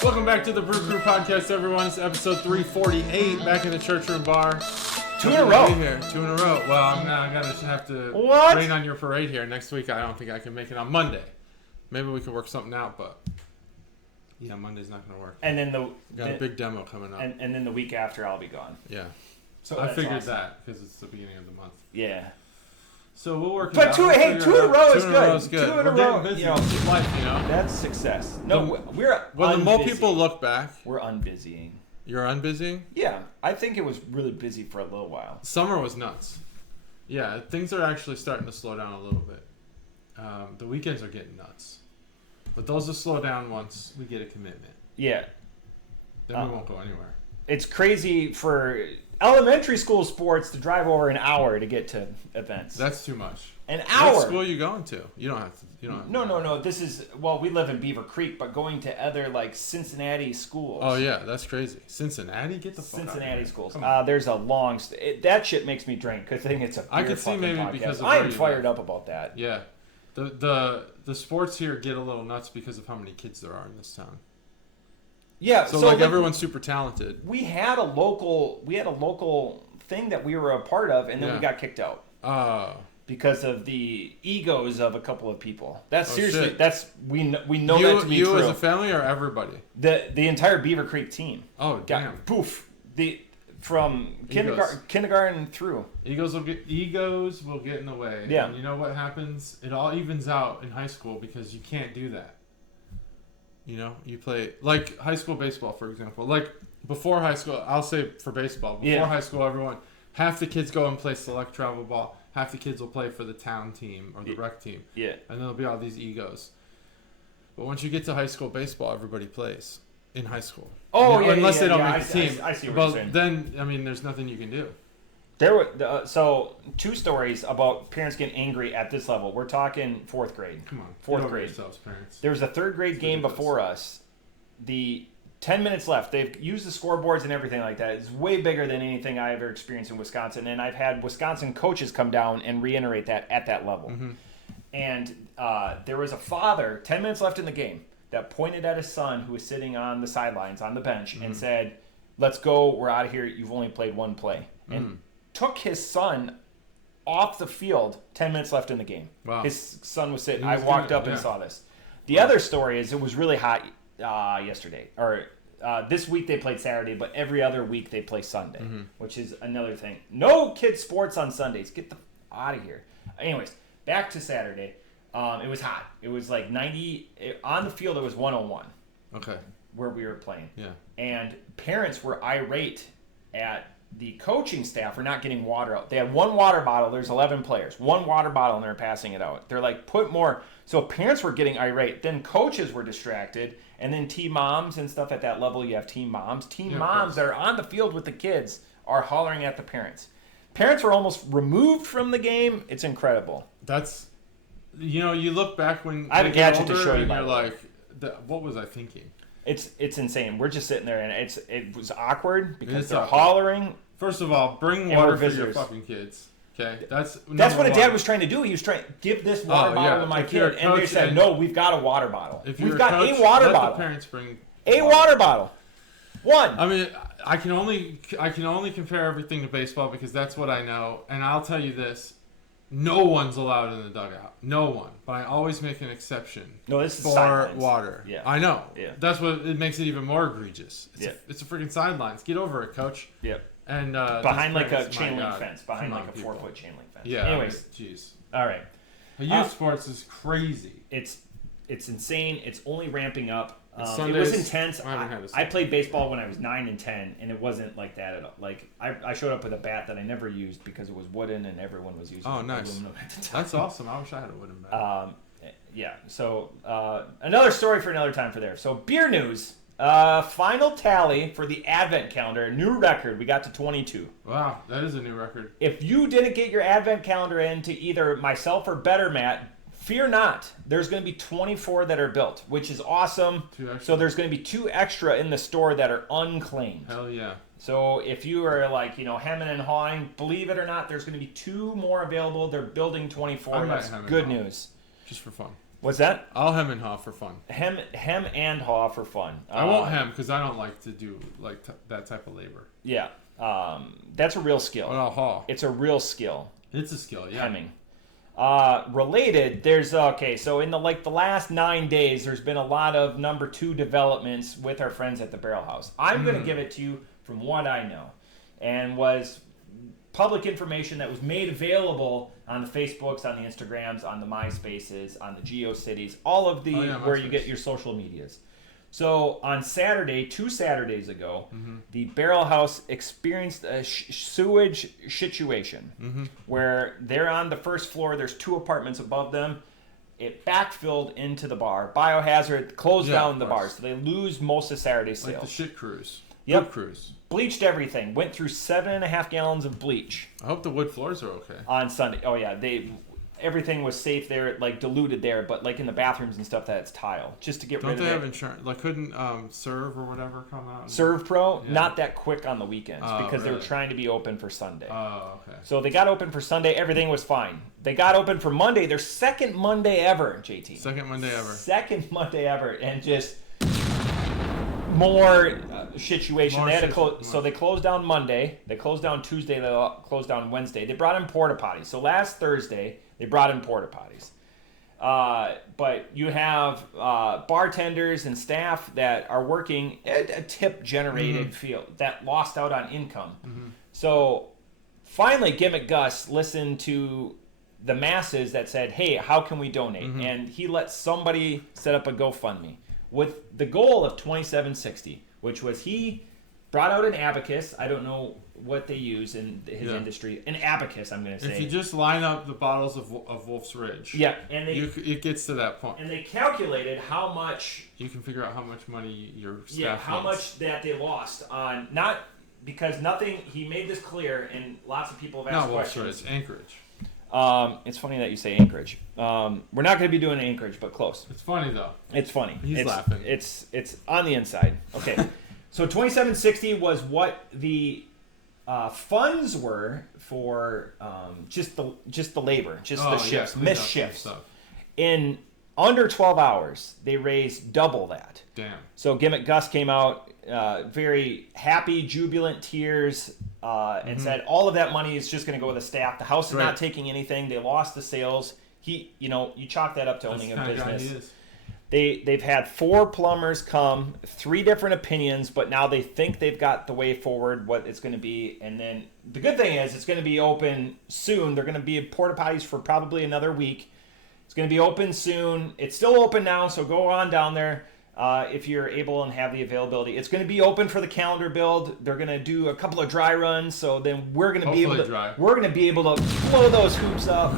Welcome back to the Brew Crew podcast, everyone. It's episode 348, back in the church room bar. Two in a row. Here. 2 in a row. Well, I'm gonna have to rain on your parade here. Next week, I don't think I can make it on Monday. Maybe we can work something out, but yeah, Monday's not gonna work. And then got a big demo coming up. And then the week after, I'll be gone. Yeah. So I figured that because it's the beginning of the month. Yeah. So we'll work. But two in a row is good. 2 in a row, busy. you know, Life, you know. that's success. No, we're when the more people look back, we're unbusying. You're unbusying? Yeah, I think it was really busy for a little while. Summer was nuts. Yeah, things are actually starting to slow down a little bit. The weekends are getting nuts, but those will slow down once we get a commitment. Yeah. Then we won't go anywhere. It's crazy for elementary school sports to drive over an hour to get to events. That's too much. An hour. What school are you going to? You don't have to. You don't. No. This is we live in Beaver Creek, but going to other like Cincinnati schools. Oh yeah, that's crazy. Cincinnati, get the fuck out Cincinnati of here. schools. There's a long. That shit makes me drink. Good thing it's a. I could see maybe podcast. because of I am fired up about that. Yeah, the sports here get a little nuts because of how many kids there are in this town. Yeah, so like everyone's super talented. We had a local thing that we were a part of, and then we got kicked out. Because of the egos of a couple of people. That's seriously. Shit. That's we know that to be true. You as a family or everybody? The entire Beaver Creek team. Oh damn! Poof. From kindergarten through. Egos will get in the way. Yeah. And you know what happens? It all evens out in high school because you can't do that. You know, you play like high school baseball, for example. Like before high school, I'll say for baseball. Before high school, half the kids go and play select travel ball. Half the kids will play for the town team or the rec team. Yeah. And there'll be all these egos. But once you get to high school baseball, everybody plays in high school. Oh, unless they don't make the team. I see what you're saying. Then, I mean, there's nothing you can do. There were so 2 stories about parents getting angry at this level. We're talking 4th grade. Come on, 4th grade. Yourselves, parents. There was a 3rd grade game before us. The 10 minutes left. They've used the scoreboards and everything like that. It's way bigger than anything I ever experienced in Wisconsin, and I've had Wisconsin coaches come down and reiterate that at that level. Mm-hmm. And there was a father, 10 minutes left in the game, that pointed at his son who was sitting on the sidelines on the bench and said, "Let's go. We're out of here. You've only played one play." And took his son off the field 10 minutes left in the game. Wow. His son was sitting. I walked up and saw this. The other story is it was really hot yesterday. Or this week they played Saturday, but every other week they play Sunday, which is another thing. No kids sports on Sundays. Get the out of here. Anyways, back to Saturday. It was hot. It was like 90. On the field, it was 101. Okay. Where we were playing. Yeah. And parents were irate at the coaching staff for not getting water out. They had one water bottle. There's 11 players. One water bottle, and they're passing it out. They're like, put more. So parents were getting irate. Then coaches were distracted. And then team moms and stuff at that level, you have team moms. Team moms that are on the field with the kids are hollering at the parents. Parents were almost removed from the game. It's incredible. That's, you look back when I have a gadget to show you. And you're like, what was I thinking? It's insane. We're just sitting there, and it was awkward because they're hollering. First of all, bring water for your fucking kids. Okay, that's what a dad was trying to do. He was trying to give this water bottle to my kid, and they said, "No, we've got a water bottle. We've got a water bottle. The parents bring a water bottle. One." I mean, I can only compare everything to baseball because that's what I know, and I'll tell you this: no one's allowed in the dugout. No one. But I always make an exception. No, this is for sidelines. Water. Yeah, I know. Yeah, that's what it makes it even more egregious. It's a freaking sidelines. Get over it, coach. Yep. And behind like a chain link fence. Behind like a 4-foot chain link fence. Yeah. Anyways. Jeez. All right. Youth sports is crazy. It's insane. It's only ramping up. Sundays, it was intense. I played baseball when I was 9 and 10, and it wasn't like that at all. Like I showed up with a bat that I never used because it was wooden, and everyone was using. Oh, nice. That's awesome. I wish I had a wooden bat. Yeah. So another story for another time for there. So beer news. Final tally for the Advent calendar. New record. We got to 22. Wow, that is a new record. If you didn't get your Advent calendar in to either myself or Better Matt, fear not. There's going to be 24 that are built, which is awesome. So there's going to be 2 extra in the store that are unclaimed. Hell yeah. So if you are like, hemming and hawing, believe it or not, there's going to be 2 more available. They're building 24. That's good news. Just for fun. What's that? I'll hem and haw for fun. Hem and haw for fun. I won't hem because I don't like to do that type of labor. Yeah, that's a real skill. But I'll haw. It's a real skill. It's a skill, yeah. Hemming. Related, there's so in the last 9 days, there's been a lot of number 2 developments with our friends at the Barrel House. I'm going to give it to you from what I know, and was public information that was made available on the Facebooks, on the Instagrams, on the MySpaces, on the GeoCities, all of the where you get your social medias. So on Saturday, 2 Saturdays ago, the Barrel House experienced a sewage situation where they're on the first floor. There's 2 apartments above them. It backfilled into the bar. Biohazard closed down the bar, so they lose most of Saturday's sales. Like the shit cruise. Yep. Food cruise. Bleached everything. Went through 7.5 gallons of bleach. I hope the wood floors are okay. On Sunday. Oh, yeah. Everything was safe there, diluted there, but in the bathrooms and stuff, that's tile. Just to get rid of it. Don't they have insurance? Couldn't Serve or whatever come out? Serve Pro? Yeah. Not that quick on the weekends because they were trying to be open for Sunday. Oh, okay. So they got open for Sunday. Everything was fine. They got open for Monday. Their second Monday ever, JT. Second Monday ever. Second Monday ever. And just more situation. They had to close. So they closed down Monday. They closed down Tuesday. They closed down Wednesday. They brought in porta potties. So last Thursday, they brought in porta potties. But you have bartenders and staff that are working at a tip-generated field that lost out on income. So finally, Gimmick Gus listened to the masses that said, hey, how can we donate? And he let somebody set up a GoFundMe with the goal of $27.60, which was he brought out an abacus. I don't know what they use in his industry. An abacus, I'm going to say. If you just line up the bottles of Wolf's Ridge, and it gets to that point. And they calculated how much you can figure out how much money your staff how much that they lost on not because nothing. He made this clear, and lots of people have asked questions. Not Wolf's Ridge, Anchorage. It's funny that you say Anchorage. We're not going to be doing Anchorage, but close. It's funny though. It's funny. He's laughing. It's on the inside. Okay, so $27.60 was what the funds were for just the labor, the shifts, missed shifts. In under 12 hours, they raised double that. Damn. So Gimmick Gus came out very happy, jubilant tears, and said all of that money is just going to go to the staff. The house is not taking anything. They lost the sales. You chalk that up to owning a business. They've had 4 plumbers come, 3 different opinions, but now they think they've got the way forward, what it's going to be. And then the good thing is it's going to be open soon. They're going to be porta potties for probably another week. It's going to be open soon. It's still open now, so go on down there if you're able and have the availability. It's going to be open for the calendar build. They're going to do a couple of dry runs, so then we're going to be able to blow those hoops up.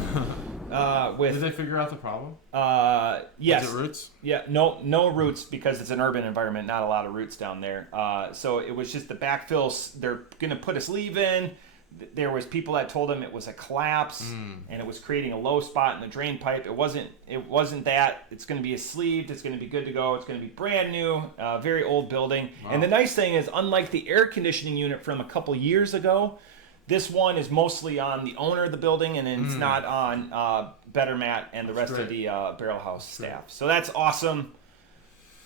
Did they figure out the problem? Yes. Was it roots? Yeah, no roots because it's an urban environment, not a lot of roots down there. So it was just the backfill. They're going to put a sleeve in. There was people that told them it was a collapse and it was creating a low spot in the drain pipe. It wasn't that. It's going to be a sleeved. It's going to be good to go. It's going to be brand new, very old building. Wow. And the nice thing is, unlike the air conditioning unit from a couple years ago, this one is mostly on the owner of the building, and it's not on Better Matt and the rest of the Barrel House staff. So that's awesome.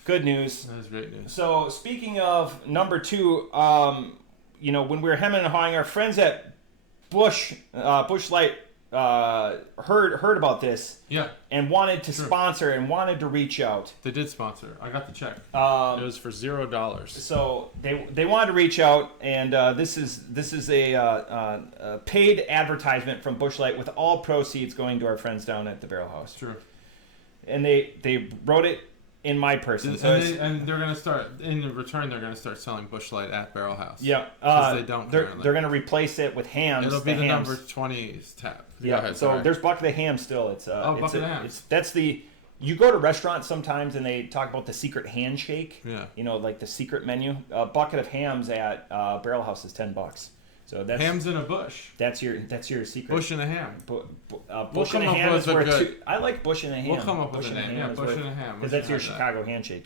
Good news. That is great news. So speaking of number 2, when we were hemming and hawing, our friends at Bushlight heard about this. Yeah. And wanted to sponsor and wanted to reach out. They did sponsor. I got the check. It was for $0. So they wanted to reach out, and this is a paid advertisement from Bushlight with all proceeds going to our friends down at the Barrel House. True. And they wrote it in my person. And they're going to start, in return, they're going to start selling Bushlight at Barrel House. Yeah. Because they don't currently. They're going to replace it with hams. It'll be the number 20's tap. Yeah. Ahead, so there's Bucket of Ham still. Bucket of Ham. You go to restaurants sometimes and they talk about the secret handshake. Yeah. Like the secret menu. A bucket of hams at Barrel House is $10. So that's hams in a bush. That's your secret. Bush and a ham. Bush and a ham is worth I like bush and a ham. We'll come up with a name. Yeah, bush and a ham. Because that's your Chicago handshake.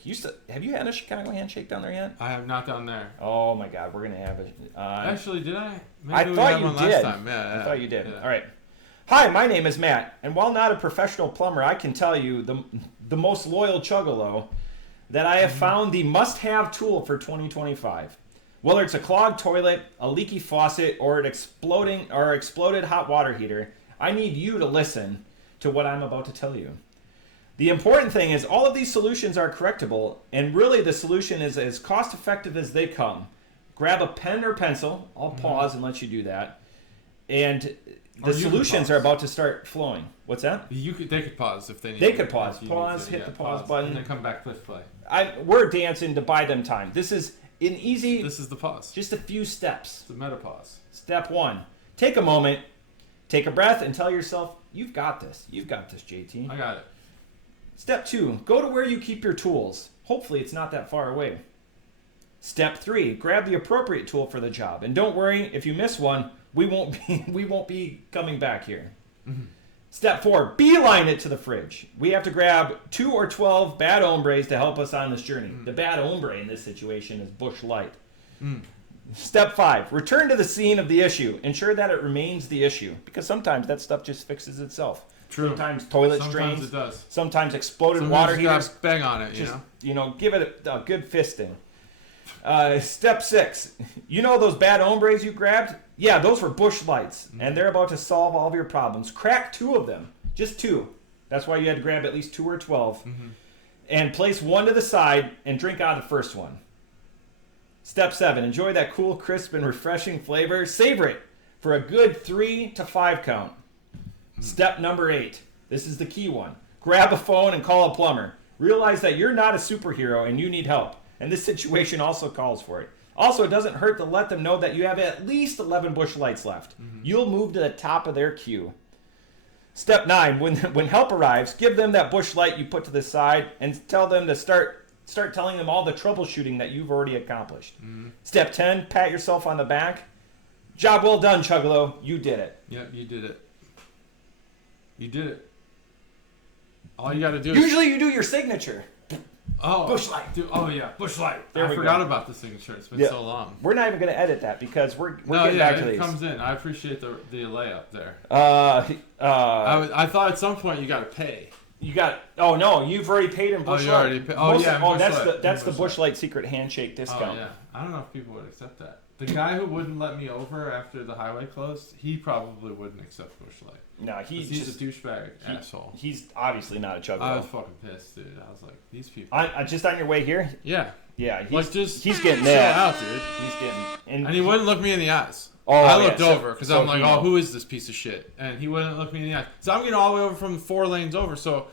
Have you had a Chicago handshake down there yet? I have not down there. Oh my God, we're gonna have it. Actually, did I? I thought you did. Last time. Yeah, I thought you did. Yeah. All right. Hi, my name is Matt, and while not a professional plumber, I can tell you the most loyal Chuggalo that I have found the must-have tool for 2025. Whether it's a clogged toilet, a leaky faucet, or an exploded hot water heater, I need you to listen to what I'm about to tell you. The important thing is all of these solutions are correctable, and really the solution is as cost-effective as they come. Grab a pen or pencil. I'll pause and let you do that. And the solutions are about to start flowing. What's that? They could pause if they need. They could pause. Pause. Hit the pause button, and then come back. Click play. We're dancing to buy them time. This is an easy. This is the pause. Just a few steps. It's a meta pause. Step 1: take a moment, take a breath, and tell yourself, "You've got this. You've got this, JT." I got it. Step 2: go to where you keep your tools. Hopefully, it's not that far away. Step 3: grab the appropriate tool for the job, and don't worry if you miss one. We won't be coming back here. Mm-hmm. Step 4: beeline it to the fridge. We have to grab 2 or 12 bad hombres to help us on this journey. The bad hombre in this situation is Busch Light. Step 5: return to the scene of the issue. Ensure that it remains the issue, because sometimes that stuff just fixes itself. True. Sometimes toilet Sometimes drains. it does. Sometimes exploded water heaters. Bang on it. Give it a good fisting. Step 6: you know those bad hombres you grabbed? Yeah, those were Busch Lights, and they're about to solve all of your problems. Crack 2 of them, just 2. That's why you had to grab at least 2 or 12, and place 1 to the side and drink out of the first one. Step 7: enjoy that cool, crisp, and refreshing flavor. Savor it for a good 3 to 5 count. Step number 8: this is the key one. Grab a phone and call a plumber. Realize that you're not a superhero and you need help. And this situation also calls for it. Also, it doesn't hurt to let them know that you have at least 11 Busch Lights left. You'll move to the top of their queue. Step 9, when help arrives, give them that Busch Light you put to the side and tell them to start telling them all the troubleshooting that you've already accomplished. Step 10, pat yourself on the back. Job well done, Chuggalo. You did it. Yep, you did it. You did it. All you got to do Usually you do your signature. Oh, Busch Light. Busch Light. I forgot about the signature. It's been so long. We're not even going to edit that because we're getting back to these. It comes in. I appreciate the layup there. I thought at some point you got to pay. You got. Oh no, you've already paid in Busch Light. Already paid. Oh yeah. That's the Busch Light secret handshake discount. Oh yeah. I don't know if people would accept that. The guy who wouldn't let me over after the highway closed, he probably wouldn't accept Busch Light. No, he's a douchebag asshole. He's obviously not a Chuggalo. I was fucking pissed, dude. I was like, these people. Just on your way here. Yeah. Yeah. He's getting that. Chill out, dude. He's getting. And he wouldn't look me in the eyes. Oh, I looked over because I'm like, who is this piece of shit? And he wouldn't look me in the eye. So I'm getting all the way over from 4 lanes over. So,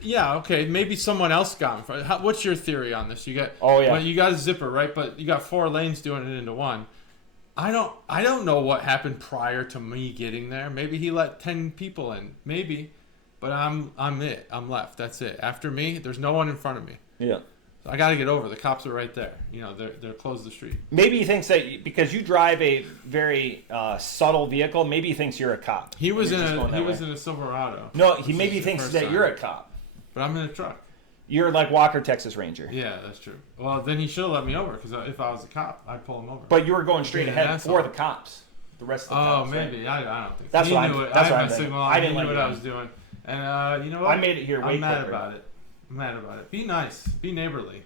yeah, okay, maybe someone else got in front. What's your theory on this? You got. Well, you got a zipper, right? But you got 4 lanes doing it into one. I don't know what happened prior to me getting there. Maybe he let 10 people in. Maybe. But I'm it. I'm left. That's it. After me, there's no one in front of me. Yeah. So I got to get over. The cops are right there. They're closed the street. Maybe he thinks that because you drive a very subtle vehicle, maybe he thinks you're a cop. He was in a Silverado. No, he maybe thinks that you're a cop. But I'm in a truck. You're like Walker, Texas Ranger. Yeah, that's true. Well, then he should have let me over because if I was a cop, I'd pull him over. But you were going straight ahead for the cops. The rest of the cops. Oh, maybe. Right? I don't think so. That's he what knew it. That's I what had my signal on. He knew what I was doing. And you know what? I made it here way I'm mad quicker. about it. I'm mad about it. Be nice. Be neighborly.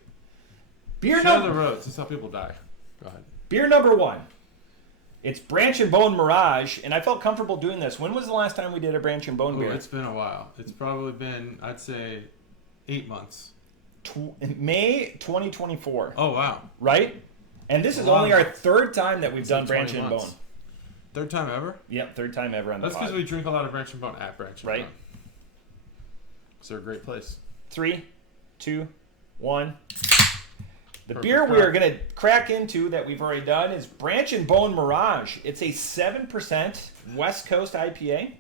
Share the roads. That's how people die. Go ahead. Beer number 1. It's Branch and Bone Mirage, and I felt comfortable doing this. When was the last time we did a Branch and Bone beer? It's been a while. It's probably been, I'd say, 8 months. May 2024. Oh, wow. Right? And this is only our 3rd time that we've done Branch and Bone. 3rd time ever? Yep, 3rd time ever on the pod. That's because we drink a lot of Branch and Bone at Branch and Bone. Because they're a great place. 3, 2, 1. The beer we are going to crack into that we've already done is Branch and Bone Mirage. It's a 7% West Coast IPA.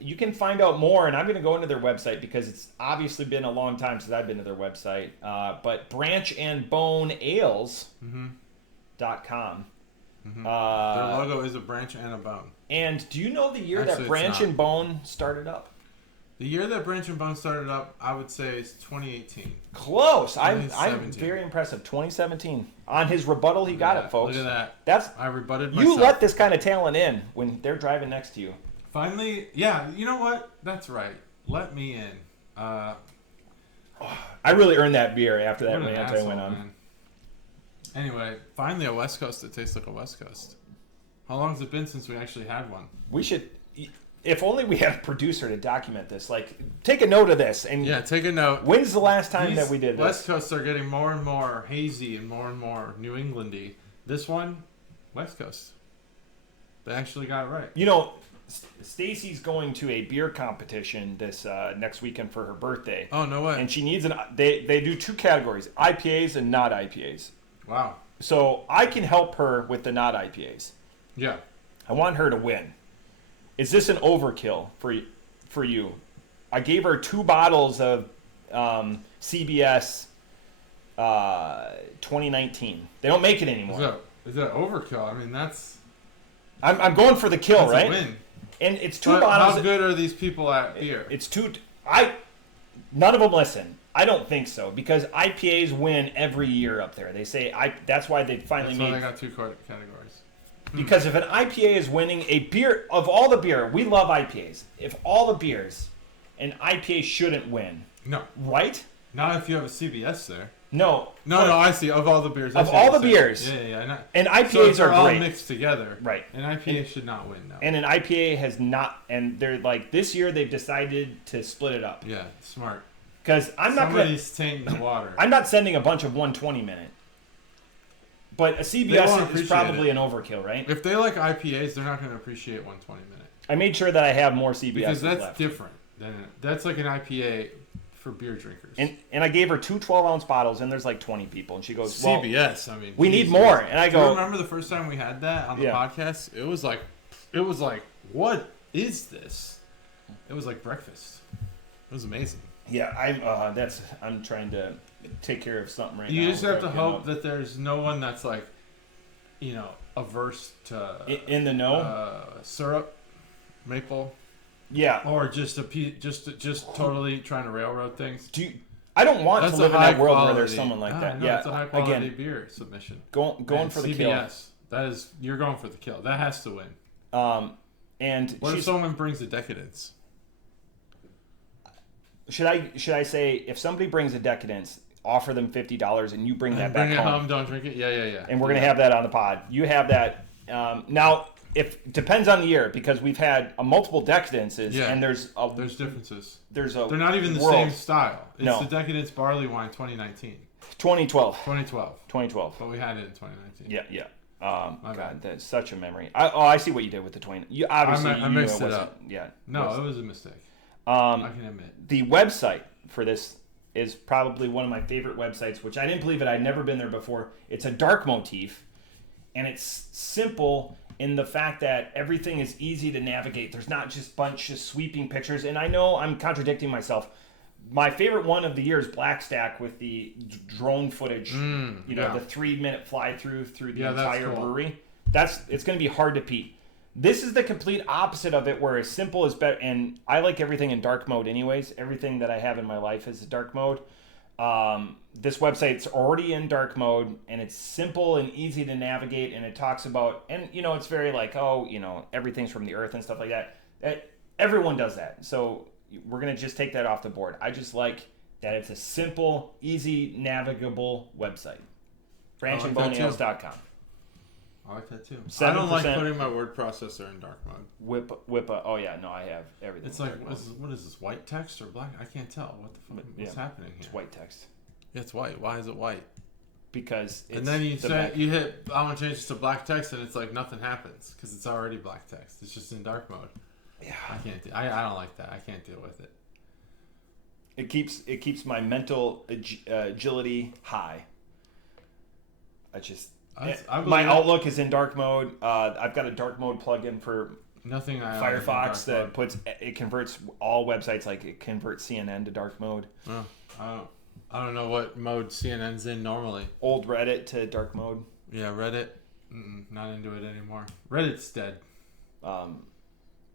You can find out more, and I'm going to go into their website because it's obviously been a long time since I've been to their website. But branchandboneales.com. Their logo is a branch and a bone. And do you know the year that Branch and Bone started up? The year that Branch and Bone started up, I would say, is 2018. Close. I'm very impressive. 2017. On his rebuttal, he got it, folks. Look at that. I rebutted myself. You let this kind of talent in when they're driving next to you. Finally, yeah. You know what? That's right. Let me in. I really earned that beer after that What an rant I asshole, went on. man. Anyway, finally a West Coast that tastes like a West Coast. How long has it been since we actually had one? We should, if only we had a producer to document this. Like, take a note of this. And Yeah, take a note. when's the last time that we did this? West Coasts are getting more and more hazy and more New Englandy. This one, West Coast. They actually got it right. You know, Stacy's going to a beer competition this next weekend for her birthday. Oh, no way. And she needs they do 2 categories, IPAs and not IPAs. Wow. So I can help her with the not IPAs. Yeah. I want her to win. Is this an overkill for you? I gave her 2 bottles of CBS 2019. They don't make it anymore. Is that overkill? I mean, that's... I'm going for the kill, that's right? a win. And it's 2 But bottles. how good are these people at beer? It's 2. None of them listen. I don't think so because IPAs win every year up there. They say that's why they finally That's why they got 2 categories. Because if an IPA is winning a beer of all the beer, we love IPAs. If all the beers, an IPA shouldn't win. No. Right? Not if you have a CBS there. No. No, I see. Of all the beers. Of all the beers. Yeah. And IPAs so if they're are all great. mixed together. Right. An IPA should not win, no. And an IPA has not, and they're like, this year they've decided to split it up. Yeah, smart. Because Somebody's tainting the water. I'm not sending a bunch of 120 minute. But a CBS is probably an overkill, right? If they like IPAs, they're not going to appreciate 120 minute. I made sure that I have more CBS because that's left. different. That's like an IPA for beer drinkers. And I gave her 2 12-ounce bottles, and there's like 20 people, and she goes, well, CBS. I mean, we need more. And I do you go, remember the first time we had that on the podcast? It was like, what is this? It was like breakfast. It was amazing. Yeah, I'm trying to take care of something right now. You just have to hope that there's no one that's like, averse to in the know syrup, maple. Yeah, or just totally trying to railroad things. I don't want to live in that world where there's someone like that. No, yeah, it's a high quality beer submission. Going for the kill. That is, you're going for the kill. That has to win. And what if someone brings a Decadence? Should I say if somebody brings a Decadence, offer them $50 and you bring that back home? Bring it home, don't drink it. Yeah. And we're gonna have that on the pod. You have that now. If depends on the year because we've had multiple Decadences and there's differences. They're not even the same style. It's the Decadence Barley Wine 2019. 2012. But we had it in 2019. Yeah. God, that's such a memory. I see what you did with the 20. You obviously I mixed it up. Yeah. No, it was a mistake. I can admit. The website for this is probably one of my favorite websites, which I didn't believe it. I'd never been there before. It's a dark motif, and it's simple in the fact that everything is easy to navigate. There's not just a bunch of sweeping pictures. And I know I'm contradicting myself. My favorite one of the year is Black Stack with the drone footage. The 3-minute fly through the entire brewery. It's going to be hard to beat. This is the complete opposite of it, where as simple is better. And I like everything in dark mode anyways. Everything that I have in my life is dark mode. This website's already in dark mode, and it's simple and easy to navigate, and it talks about, and it's very like, everything's from the earth and stuff like that. Everyone does that. So we're going to just take that off the board. I just like that it's a simple, easy, navigable website. branchandboneales.com. I like that too. 7%. I don't like putting my word processor in dark mode. WIPA. Oh yeah, no, I have everything. It's like, what is this? White text or black? I can't tell. What the fuck? What's happening here? It's white text. Yeah, it's white. Why is it white? Because it's and then you hit. I want to change this to black text, and it's like nothing happens because it's already black text. It's just in dark mode. Yeah, I can't. I don't like that. I can't deal with it. It keeps my mental agility high. My Outlook is in dark mode. I've got a dark mode plugin for Firefox that converts all websites, like it converts CNN to dark mode. Oh, I don't know what mode CNN's in normally. Old Reddit to dark mode. Yeah, Reddit. Not into it anymore. Reddit's dead. I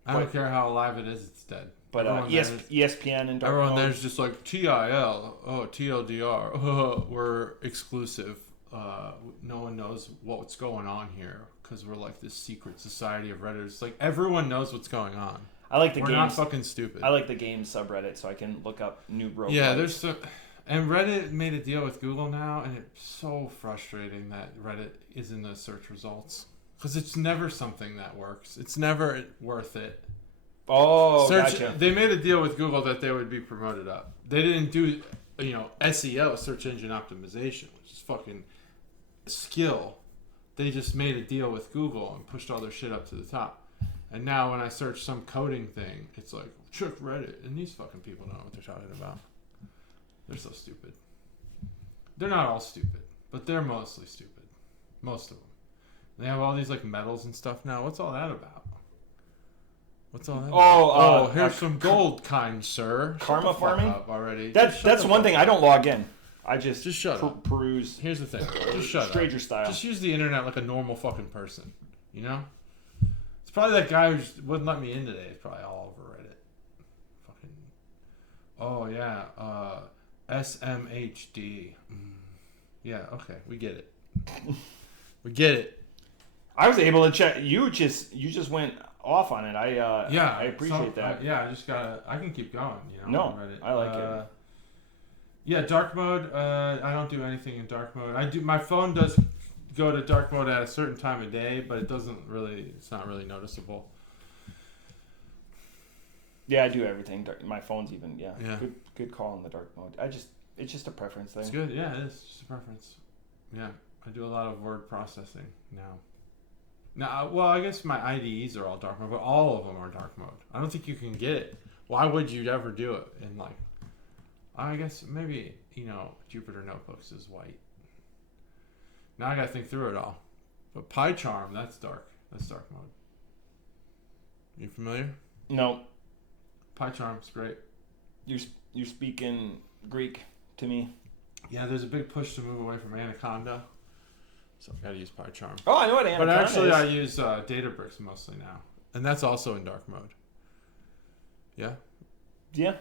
don't care how alive it is, it's dead. But ESPN and dark everyone mode. There's just like TIL, TLDR, we're exclusive. No one knows what's going on here because we're like this secret society of Redditors. Like everyone knows what's going on. I like the We're games. not fucking stupid. I like the games subreddit so I can look up new roguelikes. Yeah, there's so, and Reddit made a deal with Google now, and it's so frustrating that Reddit is in the search results because it's never something that works. It's never worth it. Oh, Search. gotcha. They made a deal with Google that they would be promoted up. They didn't do, SEO, search engine optimization, which is fucking skill. They just made a deal with Google and pushed all their shit up to the top. And now when I search some coding thing, it's like, check Reddit. And these fucking people don't know what they're talking about. They're so stupid. They're not all stupid, but they're mostly stupid. Most of them. They have all these like medals and stuff now. What's all that about? What's all that about? Here's some gold, kind sir. Karma farming? Already. That's one thing. I don't log in. I just shut up. Peruse. Here's the thing. Just shut Stranger up. style. Just use the internet like a normal fucking person. You know? It's probably that guy who just wouldn't let me in today. It's probably all over Reddit. Fucking. Oh yeah. SMHD. Yeah. Okay. We get it. We get it. I was able to check. You just went off on it. I appreciate that. I can keep going. No, on Reddit. I like it. Yeah, dark mode. I don't do anything in dark mode. My phone does go to dark mode at a certain time of day, but it's not really noticeable. Yeah, I do everything. My phone's even. Yeah. Yeah. Good call on the dark mode. It's just a preference thing. It's good. Yeah, it is just a preference. Yeah, I do a lot of word processing now. Now, well, I guess my IDEs are all dark mode, but all of them are dark mode. I don't think you can get it. Why would you ever do it in like? I guess maybe, Jupyter Notebooks is white. Now I gotta think through it all. But PyCharm, that's dark. That's dark mode. You familiar? No. PyCharm's great. You're speaking Greek to me. Yeah, there's a big push to move away from Anaconda. So I gotta use PyCharm. Oh, I know what Anaconda is. But actually is. I use Databricks mostly now. And that's also in dark mode. Yeah? Yeah.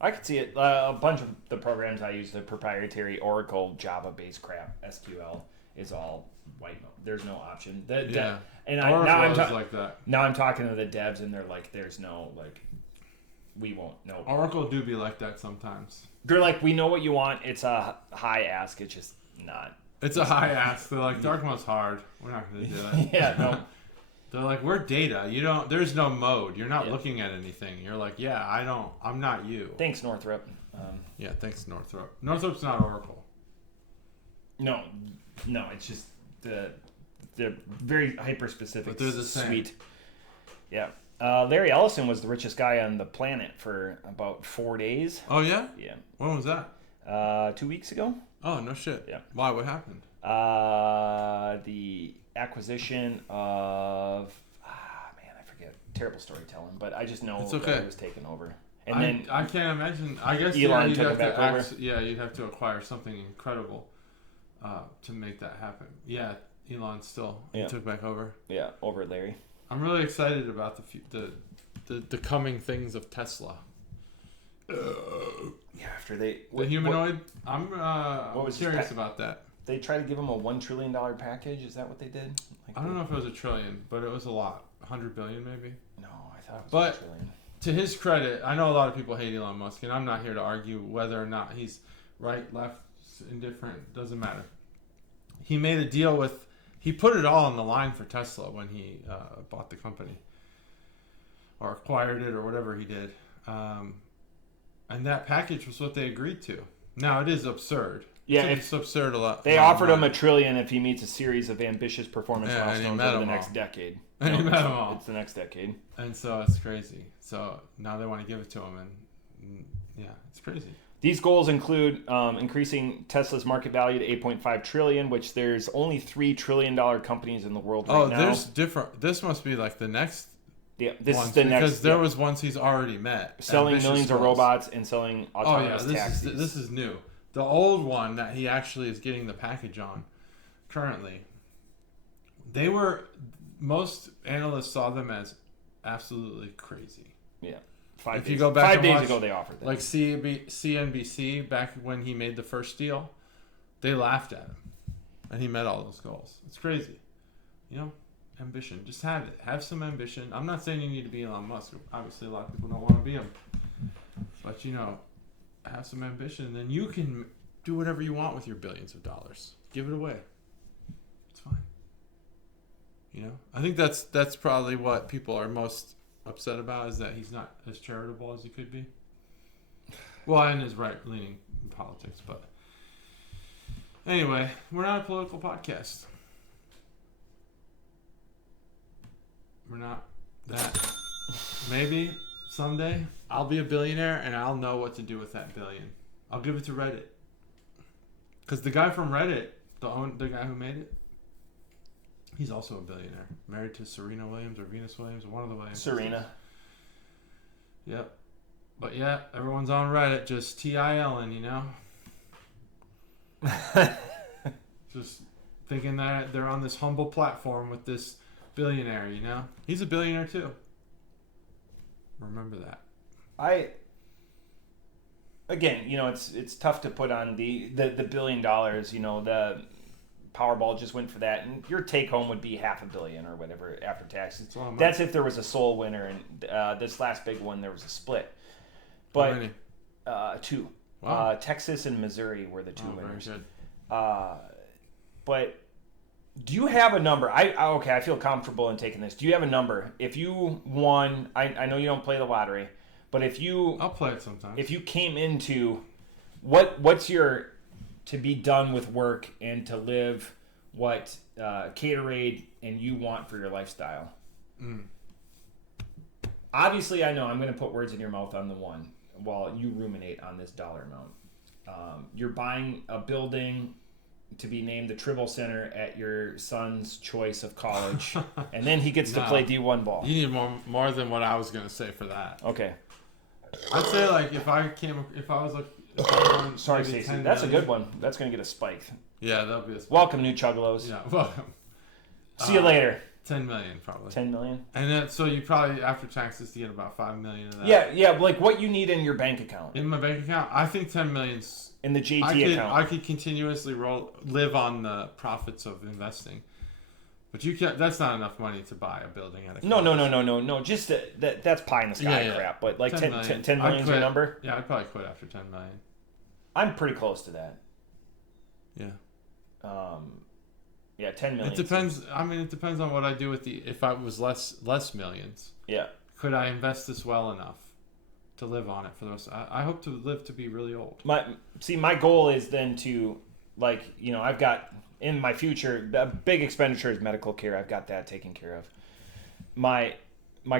I could see it. A bunch of the programs I use, the proprietary Oracle Java-based crap, SQL, is all white mode. There's no option. Yeah. Oracle like that. Now I'm talking to the devs, and they're like, "There's no we won't know." Oracle do be like that sometimes. They're like, "We know what you want. It's a high ask. It's just not." It's a high ask. They're like, dark mode's hard. We're not going to do that. Yeah, no. They're like, we're data. There's no mode. You're not looking at anything. You're like, yeah, I'm not you. Thanks, Northrop. Yeah, thanks, Northrop. Northrop's not Oracle. No, it's just they're very hyper specific. But they're the same. Suite. Yeah. Larry Ellison was the richest guy on the planet for about 4 days. Oh yeah? Yeah. When was that? 2 weeks ago. Oh no shit. Yeah. Why? What happened? The acquisition of I forget. Terrible storytelling, but I just know that it was taken over. And then I can't imagine. I guess Elon you'd took have it back over. you'd have to acquire something incredible to make that happen. Yeah, Elon he took back over. Yeah, over Larry. I'm really excited about the coming things of Tesla. Yeah, after the humanoid. I'm curious about that. They tried to give him a $1 trillion package. Is that what they did? I don't know if it was $1 trillion, but it was a lot. 100 billion maybe. No, I thought it $1 was $1 trillion. To his credit, I know a lot of people hate Elon Musk, and I'm not here to argue whether or not he's right, left, indifferent. Doesn't matter. He made a deal he put it all on the line for Tesla when he bought the company or acquired it or whatever he did. And that package was what they agreed to. Now, it is absurd. Yeah, it's absurd a lot. They offered him $1 trillion if he meets a series of ambitious performance milestones over the next decade. And he met them all. It's the next decade. And so it's crazy. So now they want to give it to him, and yeah, it's crazy. These goals include increasing Tesla's market value to $8.5 trillion, which there's only $3 trillion companies in the world right now. Oh, there's different. This must be like the next. Yeah, this ones, is the next. Because there was ones he's already met. Selling millions of robots and selling autonomous taxis. This is new. The old one that he actually is getting the package on currently, most analysts saw them as absolutely crazy. Yeah. If you go back 5 days ago, they offered that. Like CNBC, back when he made the first deal, they laughed at him. And he met all those goals. It's crazy. ambition. Just have it. Have some ambition. I'm not saying you need to be Elon Musk. Obviously, a lot of people don't want to be him. But, you know, have some ambition. And then you can do whatever you want with your billions of dollars. Give it away. It's fine. You know? I think that's probably what people are most upset about, is that he's not as charitable as he could be. Well, and his right-leaning politics, but... Anyway, we're not a political podcast. We're not that. Maybe someday I'll be a billionaire and I'll know what to do with that billion. I'll give it to Reddit. Because the guy from Reddit, the guy who made it, he's also a billionaire. Married to Serena Williams or Venus Williams, one of the Williams. Serena. Yep. But yeah, everyone's on Reddit just TILing, you know? Just thinking that they're on this humble platform with this billionaire, you know? He's a billionaire too. Remember that. Again, you know, it's tough to put on the $1 billion, you know, the Powerball just went for that, and your take home would be $500 million or whatever after taxes. That's if there was a sole winner, and this last big one there was a split. But how many? 2. Wow. Texas and Missouri were the 2 winners. Very good. But do you have a number? I feel comfortable in taking this. Do you have a number? If you won, I know you don't play the lottery, but I'll play it sometimes. If you came into what's your to be done with work and to live what Caterade and you want for your lifestyle? Obviously, I know I'm going to put words in your mouth on the one while you ruminate on this dollar amount. You're buying a building to be named the Tribble Center at your son's choice of college, and then he gets to play D1 ball. You need more than what I was going to say for that. Okay. I'd say, like, if I was like... Sorry, Stacey. That's a good one. That's going to get a spike. Yeah, that'll be a spike. Welcome, new Chuggalos. Yeah, welcome. See you later. 10 million, probably. 10 million? And then, so you probably, after taxes, you get about 5 million of that. Yeah, like what you need in your bank account. In my bank account, I think 10 million's... In the JT account. I could continuously live on the profits of investing. But you can't, that's not enough money to buy a building at a college. No. Just that's pie in the sky crap. But like 10 million is your number? Yeah, I'd probably quit after 10 million. I'm pretty close to that. Yeah. Yeah, 10 million. It depends. I mean, it depends on what I do with if I was less millions. Yeah. Could I invest this well enough to live on it for the rest? I hope to live to be really old. My goal is then to, like, you know, I've got in my future a big expenditure is medical care. I've got that taken care of. My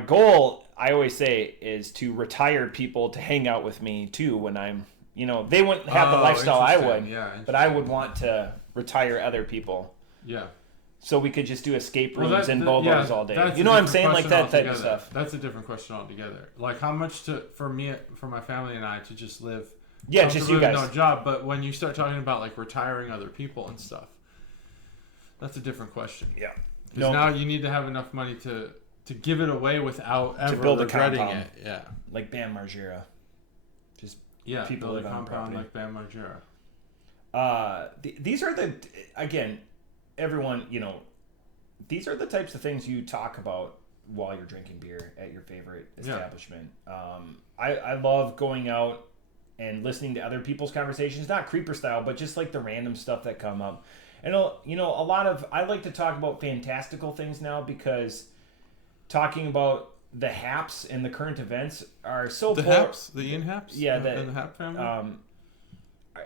goal, I always say, is to retire people to hang out with me too when I'm, you know, they wouldn't have the lifestyle I would, but I would want to retire other people. Yeah. So we could just do escape rooms and bobos all day. You know what I'm saying? Like that type of stuff. That's a different question altogether. Like how much for my family and I to just live. Yeah, just you guys. No job. But when you start talking about like retiring other people and stuff, that's a different question. Yeah. Because now you need to have enough money to give it away without ever regretting it. Yeah. Like Bam Margera. Just people build a compound like Bam Margera. These are everyone, you know, these are the types of things you talk about while you're drinking beer at your favorite establishment. Yeah. I love going out and listening to other people's conversations, not creeper style, but just like the random stuff that come up. And, you know, I like to talk about fantastical things now because talking about the haps and the current events are so... The Ian Haps? Yeah. And the Hap family?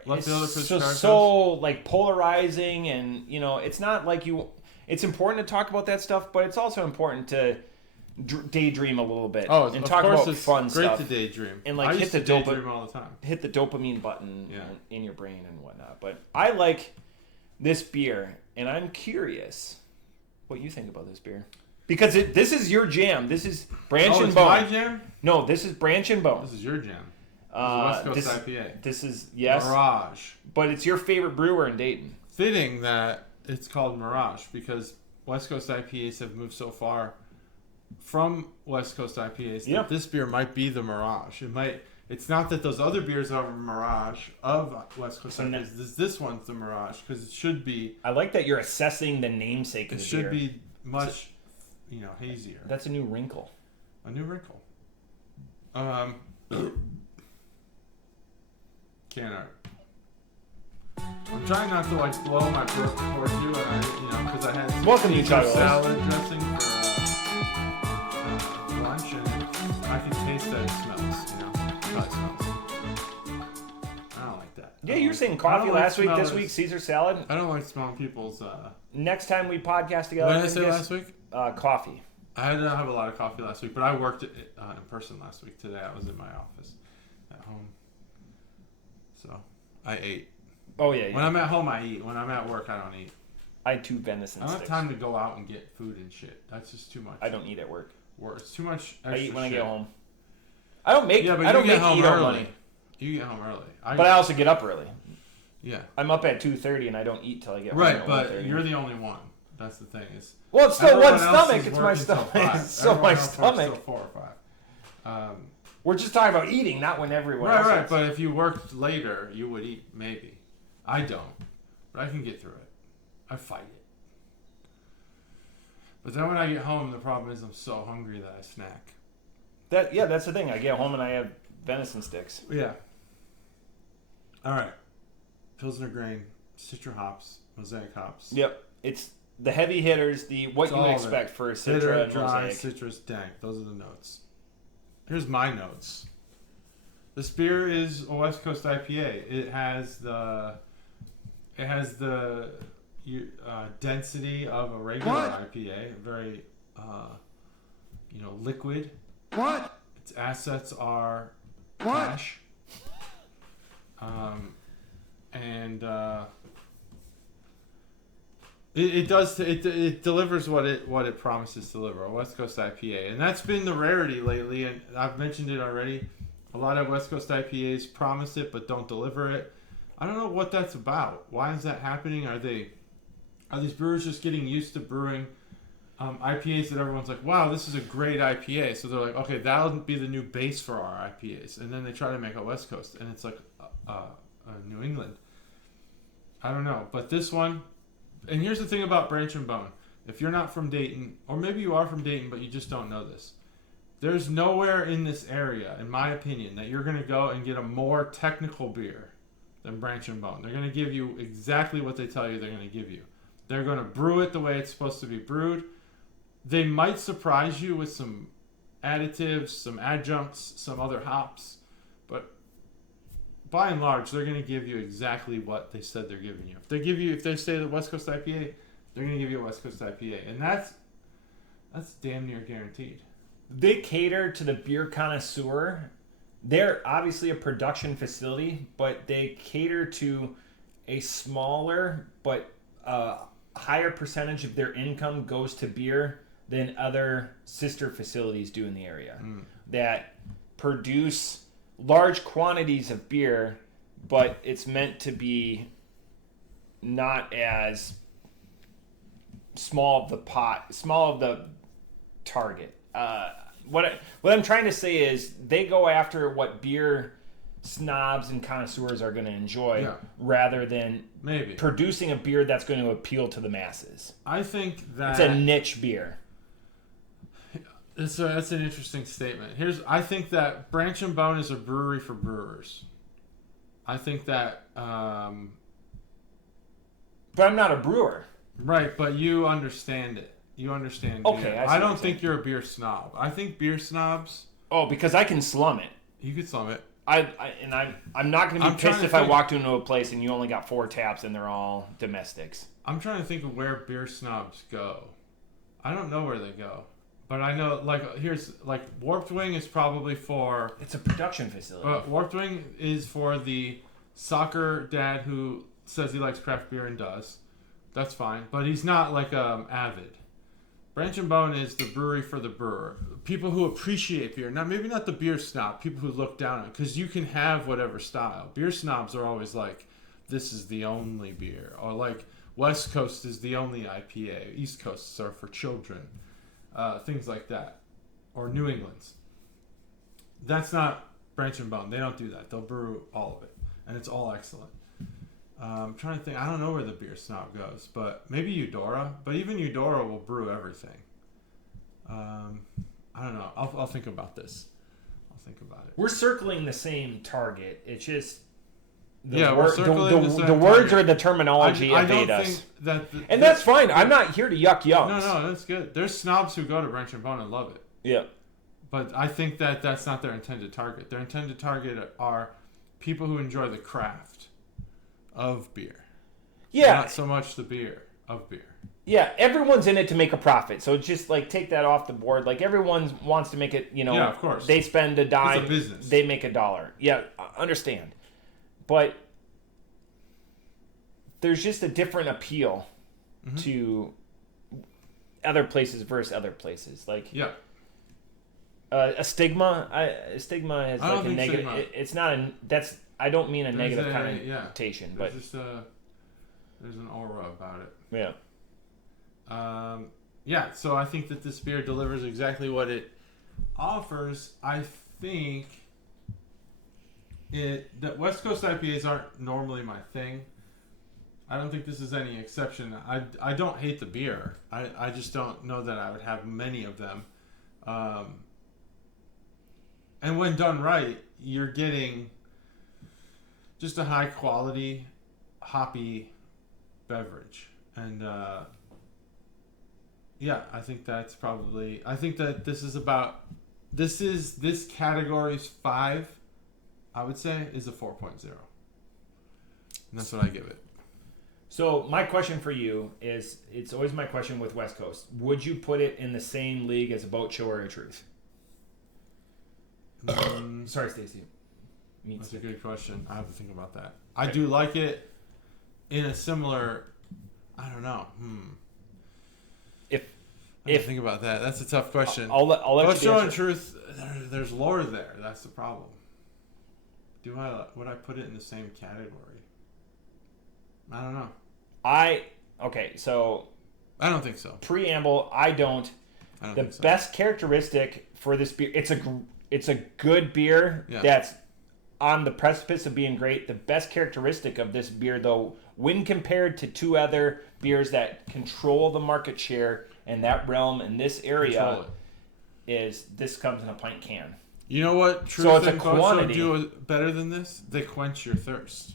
It's so like polarizing, and you know, it's not like it's important to talk about that stuff, but it's also important to daydream a little bit and talk about fun stuff. Great to daydream, and like hit the daydream all the time. Hit the dopamine button in your brain and whatnot. But I like this beer, and I'm curious what you think about this beer because this is your jam. This is Branch and Bone. My jam? No, this is Branch and Bone. This is your jam. West Coast IPA. This is, yes. Mirage. But it's your favorite brewer in Dayton. Fitting that it's called Mirage because West Coast IPAs have moved so far from West Coast IPAs that this beer might be the Mirage. It's not that those other beers are Mirage of West Coast IPAs. This one's the Mirage because it should be. I like that you're assessing the namesake of the beer. It should be much hazier. That's a new wrinkle. A new wrinkle. Can art. I'm trying not to blow my brook towards you, because I had some Welcome you, Caesar Chuggalos. salad dressing for lunch, and I can taste that it smells. It probably smells. I don't like that. Yeah, you were saying coffee last week. This week, Caesar salad. I don't like smelling people's. Next time we podcast together. What did I say last week? Coffee. I didn't have a lot of coffee last week, but I worked in person last week. Today I was in my office at home, so I ate. Oh yeah. When I'm at home, I eat. When I'm at work, I don't eat. I had 2 venison I don't sticks. have time to go out and get food and shit. That's just too much. I don't eat at work. It's too much extra I eat when shit. I get home. I don't make. Yeah, but I don't you get make home eat out early. money. You get home early. But I also get up early. Yeah. I'm up at 2:30 and I don't eat till I get home. Right, at but 1:30. you're the only one. That's the thing. Well, it's still everyone one else stomach. is It's my working till stomach. 5. It's still Everyone my else works stomach. till 4 or 5. We're just talking about eating, not when everyone else Right. eats. But if you worked later, you would eat maybe. I don't, but I can get through it. I fight it. But then when I get home, the problem is I'm so hungry that I snack. That's the thing. I get home and I have venison sticks. Yeah. All right. Pilsner grain, Citra hops, Mosaic hops. Yep. It's the heavy hitters, what you would expect for Citra Bitter, and dry, Mosaic. citrus, dank. Those are the notes. Here's my notes. This beer is a West Coast IPA. It has the density of a regular IPA. Very, liquid. What? Its assets are cash. It delivers what it promises to deliver, a West Coast IPA, and that's been the rarity lately. And I've mentioned it already. A lot of West Coast IPAs promise it but don't deliver it. I don't know what that's about. Why is that happening? Are these brewers just getting used to brewing IPAs that everyone's like, wow, this is a great IPA. So they're like, okay, that'll be the new base for our IPAs. And then they try to make a West Coast, and it's like New England. I don't know. But this one, and here's the thing about Branch and Bone. If you're not from Dayton, or maybe you are from Dayton, but you just don't know this, there's nowhere in this area, in my opinion, that you're going to go and get a more technical beer than Branch and Bone. They're going to give you exactly what they tell you they're going to give you. They're going to brew it the way it's supposed to be brewed. They might surprise you with some additives, some adjuncts, some other hops, but by and large, they're going to give you exactly what they said they're giving you. If they say the West Coast IPA, they're going to give you a West Coast IPA, and that's damn near guaranteed. They cater to the beer connoisseur. They're obviously a production facility, but they cater to a smaller but higher percentage of their income goes to beer than other sister facilities do in the area that produce large quantities of beer, but it's meant to be not as small of the target. What I'm trying to say is they go after what beer snobs and connoisseurs are going to enjoy rather than maybe producing a beer that's going to appeal to the masses. I think that it's a niche beer. That's an interesting statement. I think that Branch and Bone is a brewery for brewers. I think that but I'm not a brewer. Right, but you understand it. You understand okay, beer. I don't think you're a beer snob. I think beer snobs... Oh, because I can slum it. You can slum it. I'm not going to be pissed if I walked into a place and you only got 4 taps and they're all domestics. I'm trying to think of where beer snobs go. I don't know where they go. But I know, Warped Wing is probably for... It's a production facility. Warped Wing is for the soccer dad who says he likes craft beer and does. That's fine. But he's not, avid. Branch and Bone is the brewery for the brewer. People who appreciate beer. Now, maybe not the beer snob. People who look down on it. Because you can have whatever style. Beer snobs are always like, this is the only beer. Or West Coast is the only IPA. East Coasts are for children. Things like that. Or New England's. That's not Branch and Bone. They don't do that. They'll brew all of it. And it's all excellent. I'm trying to think. I don't know where the beer snob goes, but maybe Eudora. But even Eudora will brew everything. I don't know. I'll think about this. I'll think about it. We're circling the same target. It's just we're circling the same the words target. or the terminology evade us. And that's fine. I'm not here to yuck yums. No, that's good. There's snobs who go to Branch and Bone and love it. Yeah. But I think that that's not their intended target. Their intended target are people who enjoy the craft of beer. Yeah. Not so much the beer of beer. Yeah, everyone's in it to make a profit. So just like take that off the board. Like everyone wants to make it, Yeah, of course. They spend a dime, it's a business. They make $1. Yeah, I understand. But there's just a different appeal to other places versus other places. Like a stigma. A stigma has like a negative. It's not a. That's. I don't mean a negative connotation, but just there's an aura about it. Yeah. So I think that this beer delivers exactly what it offers. I think that West Coast IPAs aren't normally my thing. I don't think this is any exception. I don't hate the beer. I just don't know that I would have many of them. And when done right, you're getting just a high quality, hoppy beverage. And I think that's probably. I think that this is this category's 5. I would say is a 4.0. And that's what I give it. So my question for you is, it's always my question with West Coast. Would you put it in the same league as a Boat Show or a Truth? Sorry, Stacy. That's a good question. I have to think about that. I do like it in a similar. I don't know. If think about that, that's a tough question. I'll let Boat you Show answer. and Truth, there's lore there. That's the problem. Would I put it in the same category? I don't know. So I don't think so. Preamble, I don't think so. Best characteristic for this beer, it's a good beer that's on the precipice of being great. The best characteristic of this beer, though, when compared to 2 other beers that control the market share in that realm in this area, is this comes in a pint can. You know what? Truth and Boat Show do better than this? They quench your thirst.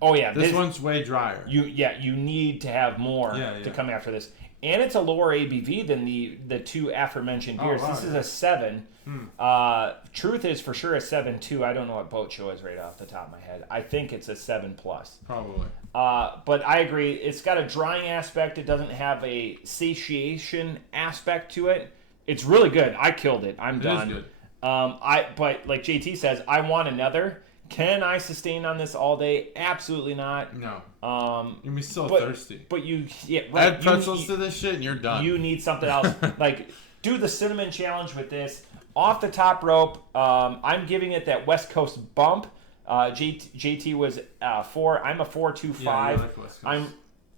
Oh yeah, this one's way drier. You need to have more to come after this, and it's a lower ABV than the 2 aforementioned beers. This is a 7. Truth is for sure a 7.2. I don't know what Boat Show is right off the top of my head. I think it's a 7+. Probably. But I agree. It's got a drying aspect. It doesn't have a satiation aspect to it. It's really good. I killed it. I'm done. It is good. But like JT says, I want another. Can I sustain on this all day? Absolutely not. No. You'll be so thirsty. But add pretzels to this shit and you're done. You need something else. Like, do the cinnamon challenge with this. Off the top rope, I'm giving it that West Coast bump. JT was 4. I'm a 4.25. Yeah, you like West Coast.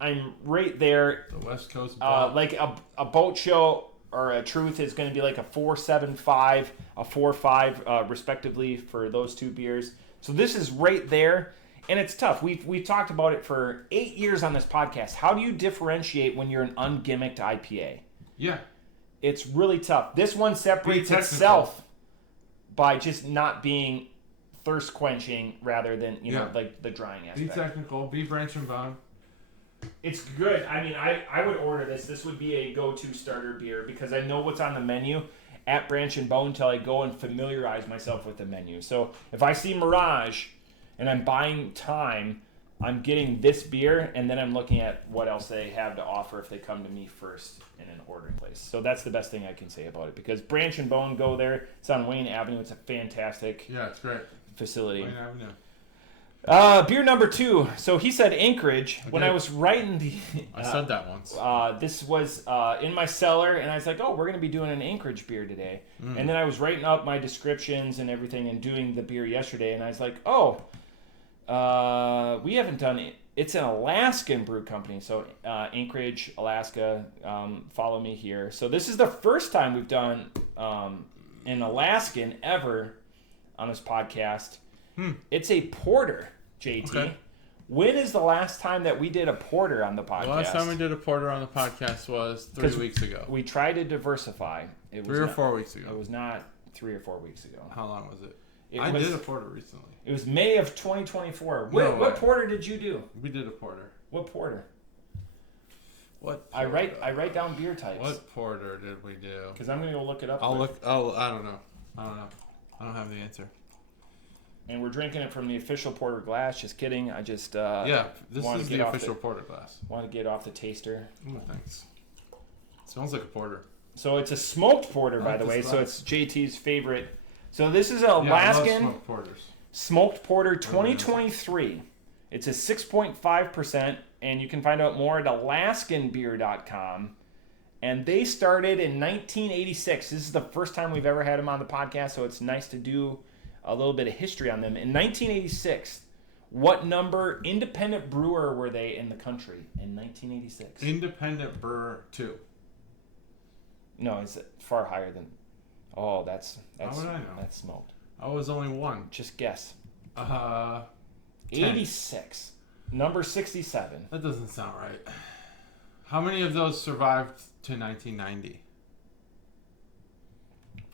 I'm right there. The West Coast bump. Like a Boat Show or a Truth is going to be like a 4.75, a 4.5, respectively, for those 2 beers. So this is right there, and it's tough. We've talked about it for 8 years on this podcast. How do you differentiate when you're an ungimmicked IPA? Yeah. It's really tough. This one separates itself by just not being thirst quenching rather than like the drying aspect. Be technical. Be Branch and Bone. It's good. I mean, I would order this. This would be a go-to starter beer because I know what's on the menu at Branch and Bone until I go and familiarize myself with the menu. So if I see Mirage and I'm buying time, I'm getting this beer, and then I'm looking at what else they have to offer if they come to me first in an ordering place. So that's the best thing I can say about it, because Branch and Bone, go there. It's on Wayne Avenue. It's a fantastic it's great facility. Wayne Avenue. Beer number 2. So he said Anchorage. When I was writing the... I said that once. This was in my cellar, and I was like, oh, we're going to be doing an Anchorage beer today. And then I was writing up my descriptions and everything and doing the beer yesterday, and I was like, we haven't done it. It's an Alaskan brew company. So Anchorage, Alaska, follow me here. So this is the first time we've done an Alaskan ever on this podcast. It's a porter, JT. Okay. When is the last time that we did a porter on the podcast? The last time we did a porter on the podcast was 3 weeks ago. We tried to diversify. It was 3 or 4 weeks ago. It was not 3 or 4 weeks ago. How long was it? I did a porter recently. It was May of 2024. What porter did you do? We did a porter. What porter? What? I write down beer types. What porter did we do? Because I'm gonna go look it up. I don't know. I don't have the answer. And we're drinking it from the official porter glass. Just kidding. I just this is the official porter glass. Want to get off the taster. Oh, thanks. It smells like a porter. So it's a smoked porter, by the way. So it's JT's favorite. So this is an Alaskan smoked porter 2023. It's a 6.5%, and you can find out more at alaskanbeer.com. And they started in 1986. This is the first time we've ever had them on the podcast, so it's nice to do a little bit of history on them. In 1986, what number independent brewer were they in the country in 1986? Independent brewer 2. No, it's far higher than. Oh, that's how would I know? That's smoked. I was only 1. Just guess. 86. Number 67. That doesn't sound right. How many of those survived to 1990?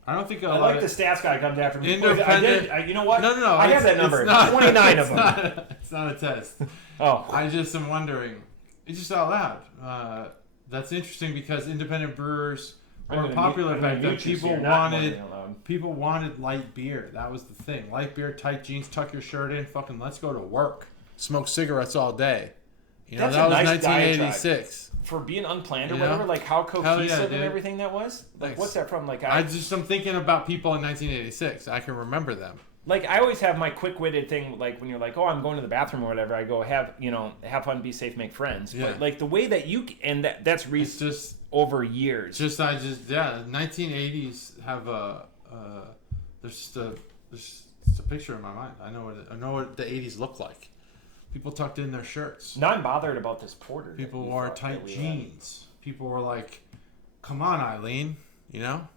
I don't think I like the stats guy comes after me. Independent. You know what? No. I have that number. 29 of them. It's not a test. Oh. I just am wondering. It's just out loud. That's interesting because independent brewers were popular back then. People wanted light beer. That was the thing. Light beer, tight jeans, tuck your shirt in, fucking let's go to work. Smoke cigarettes all day. You know, that was nice 1986. For being unplanned or whatever, like how cohesive and everything that was. Like, what's that from? Like, I'm thinking about people in 1986. I can remember them. Like, I always have my quick-witted thing, like when you're like, oh, I'm going to the bathroom or whatever. I go have fun, be safe, make friends. Yeah. But like the way that that's just over years. 1980s have there's a picture in my mind. I know what the 80s look like. People tucked in their shirts. Now I'm bothered about this porter. People wore tight jeans. People were like, come on, Eileen. You know?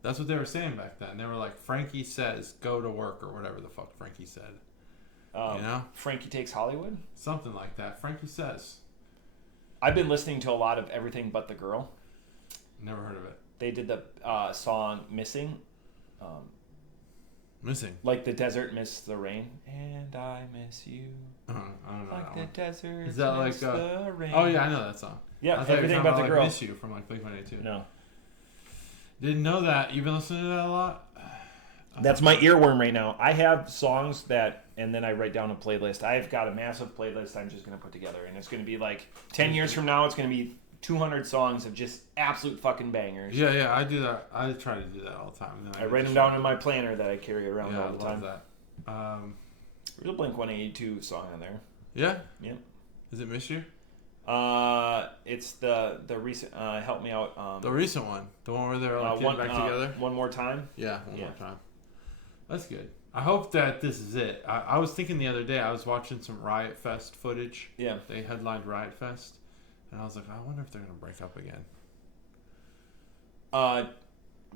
That's what they were saying back then. They were like, Frankie says, go to work, or whatever the fuck Frankie said. You know? Frankie Takes Hollywood? Something like that. Frankie says. I've been listening to a lot of Everything But the Girl. Never heard of it. They did the song Missing. Missing. Like the desert missed the rain. And I miss you. I don't know. Like the desert is that missed the rain. Oh, yeah, I know that song. Yeah, Everything But the Girl. Miss You from like Blink-182. No. Didn't know that. You've been listening to that a lot? That's my earworm right now. I have songs that, and then I write down a playlist. I've got a massive playlist I'm just going to put together. And it's going to be like 10 years from now, it's going to be 200 songs of just absolute fucking bangers. Yeah, I do that. I try to do that all the time. I write them down in my planner that I carry around all the time. I love that. There's a Blink-182 song on there. Yeah? Yeah. Is it Miss You? It's the recent, help me out. The recent one. The one where they're like getting back together? One More Time? Yeah, One More Time. That's good. I hope that this is it. I was thinking the other day, I was watching some Riot Fest footage. Yeah. They headlined Riot Fest. And I was like, I wonder if they're going to break up again.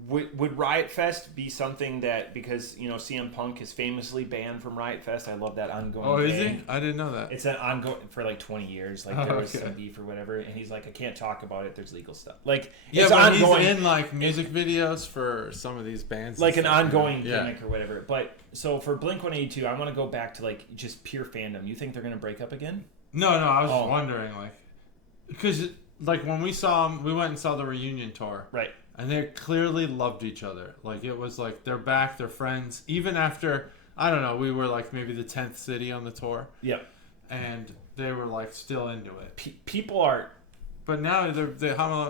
Would Riot Fest be something that, because, CM Punk is famously banned from Riot Fest, I love that ongoing Oh, is he? I didn't know that. It's an ongoing, for like 20 years, like there was some beef or whatever, and he's like, I can't talk about it, there's legal stuff. Like, yeah, it's but ongoing. He's in like music videos for some of these bands. Like an ongoing gimmick or whatever. But, so for Blink-182, I want to go back to like just pure fandom. You think they're going to break up again? No, I was just wondering, like, because like when we saw them, we went and saw the reunion tour. Right. And they clearly loved each other. Like, it was like, they're back, they're friends. Even after, I don't know, we were like maybe the 10th city on the tour. Yep. And they were like still into it. People are... But now,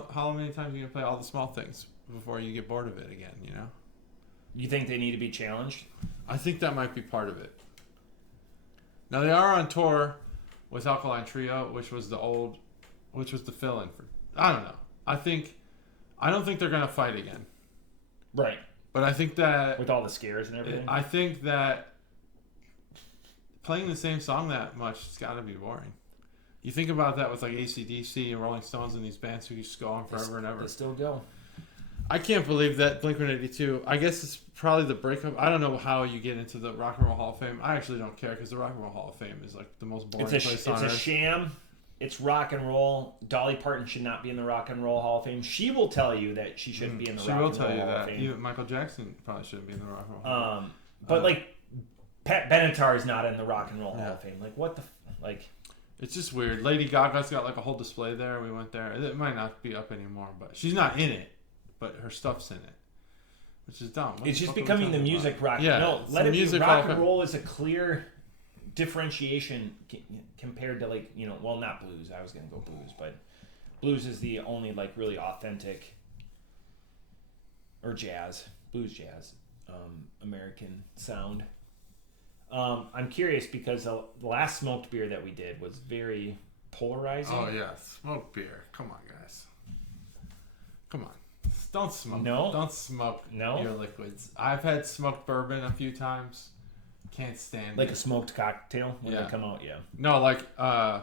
how many times are you going to play All the Small Things before you get bored of it again, you know? You think they need to be challenged? I think that might be part of it. Now, they are on tour with Alkaline Trio, which was the fill-in for... I don't know. I don't think they're going to fight again. Right. But I think that... With all the scares and everything? I think that playing the same song that much, it's got to be boring. You think about that with like AC/DC and Rolling Stones and these bands who just go on forever and ever. They still go. I can't believe that Blink-182. I guess it's probably the breakup. I don't know how you get into the Rock and Roll Hall of Fame. I actually don't care because the Rock and Roll Hall of Fame is like the most boring place on earth. It's a sham. It's rock and roll. Dolly Parton should not be in the Rock and Roll Hall of Fame. She will tell you that she shouldn't be in the Rock and Roll Hall of Fame. She will tell you that. Even Michael Jackson probably shouldn't be in the Rock and Roll Hall of Fame. But like, Pat Benatar is not in the Rock and Roll Hall of Fame. Like, what the like? It's just weird. Lady Gaga's got like a whole display there. We went there. It might not be up anymore, but she's not in it. But her stuff's in it, which is dumb. It's just becoming the music rock. Yeah, no, let it be. Rock and roll is a clear differentiation compared to like, you know, well, not blues. I was gonna go blues, but blues is the only like really authentic, or jazz, blues jazz, American sound. I'm curious because the last smoked beer that we did was very polarizing. Oh yeah, smoked beer. Come on, guys. Come on. Don't smoke. No. Don't smoke your liquids. I've had smoked bourbon a few times. Can't stand like a smoked cocktail when they come out, No, like I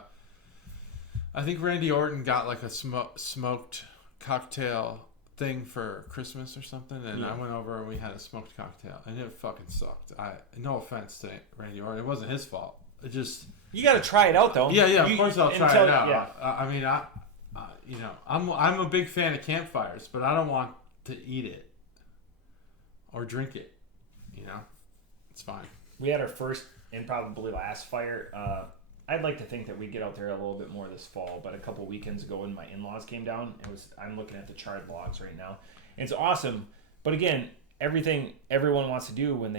think Randy Orton got like a smoked cocktail thing for Christmas or something, and I went over and we had a smoked cocktail, and it fucking sucked. No offense to Randy Orton, it wasn't his fault. It just you got to try it out though. Yeah, of course I'll try it out. Yeah. I mean, you know, I'm a big fan of campfires, but I don't want to eat it or drink it. You know, it's fine. We had our first and probably last fire. I'd like to think that we'd get out there a little bit more this fall, but a couple weekends ago when my in-laws came down, I'm looking at the charred logs right now. It's awesome, but again, everyone wants to do when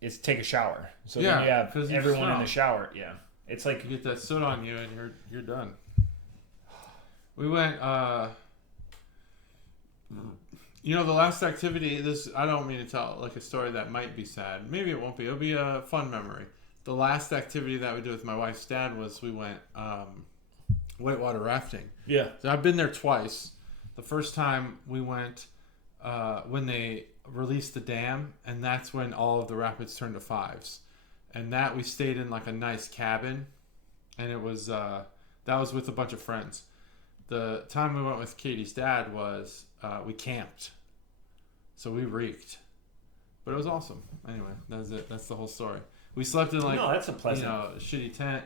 is take a shower. So then you have everyone in the shower. Yeah, it's like you get that soot on you and you're done. We went, you know, the last activity, I don't mean to tell like a story that might be sad. Maybe it won't be. It'll be a fun memory. The last activity that we did with my wife's dad was we went whitewater rafting. Yeah. So I've been there twice. The first time we went when they released the dam, and that's when all of the rapids turned to fives. And that we stayed in like a nice cabin, and it was that was with a bunch of friends. The time we went with Katie's dad was we camped, so we reeked, but it was awesome. Anyway, that's it. That's the whole story. We slept in like that's a pleasant, a shitty tent,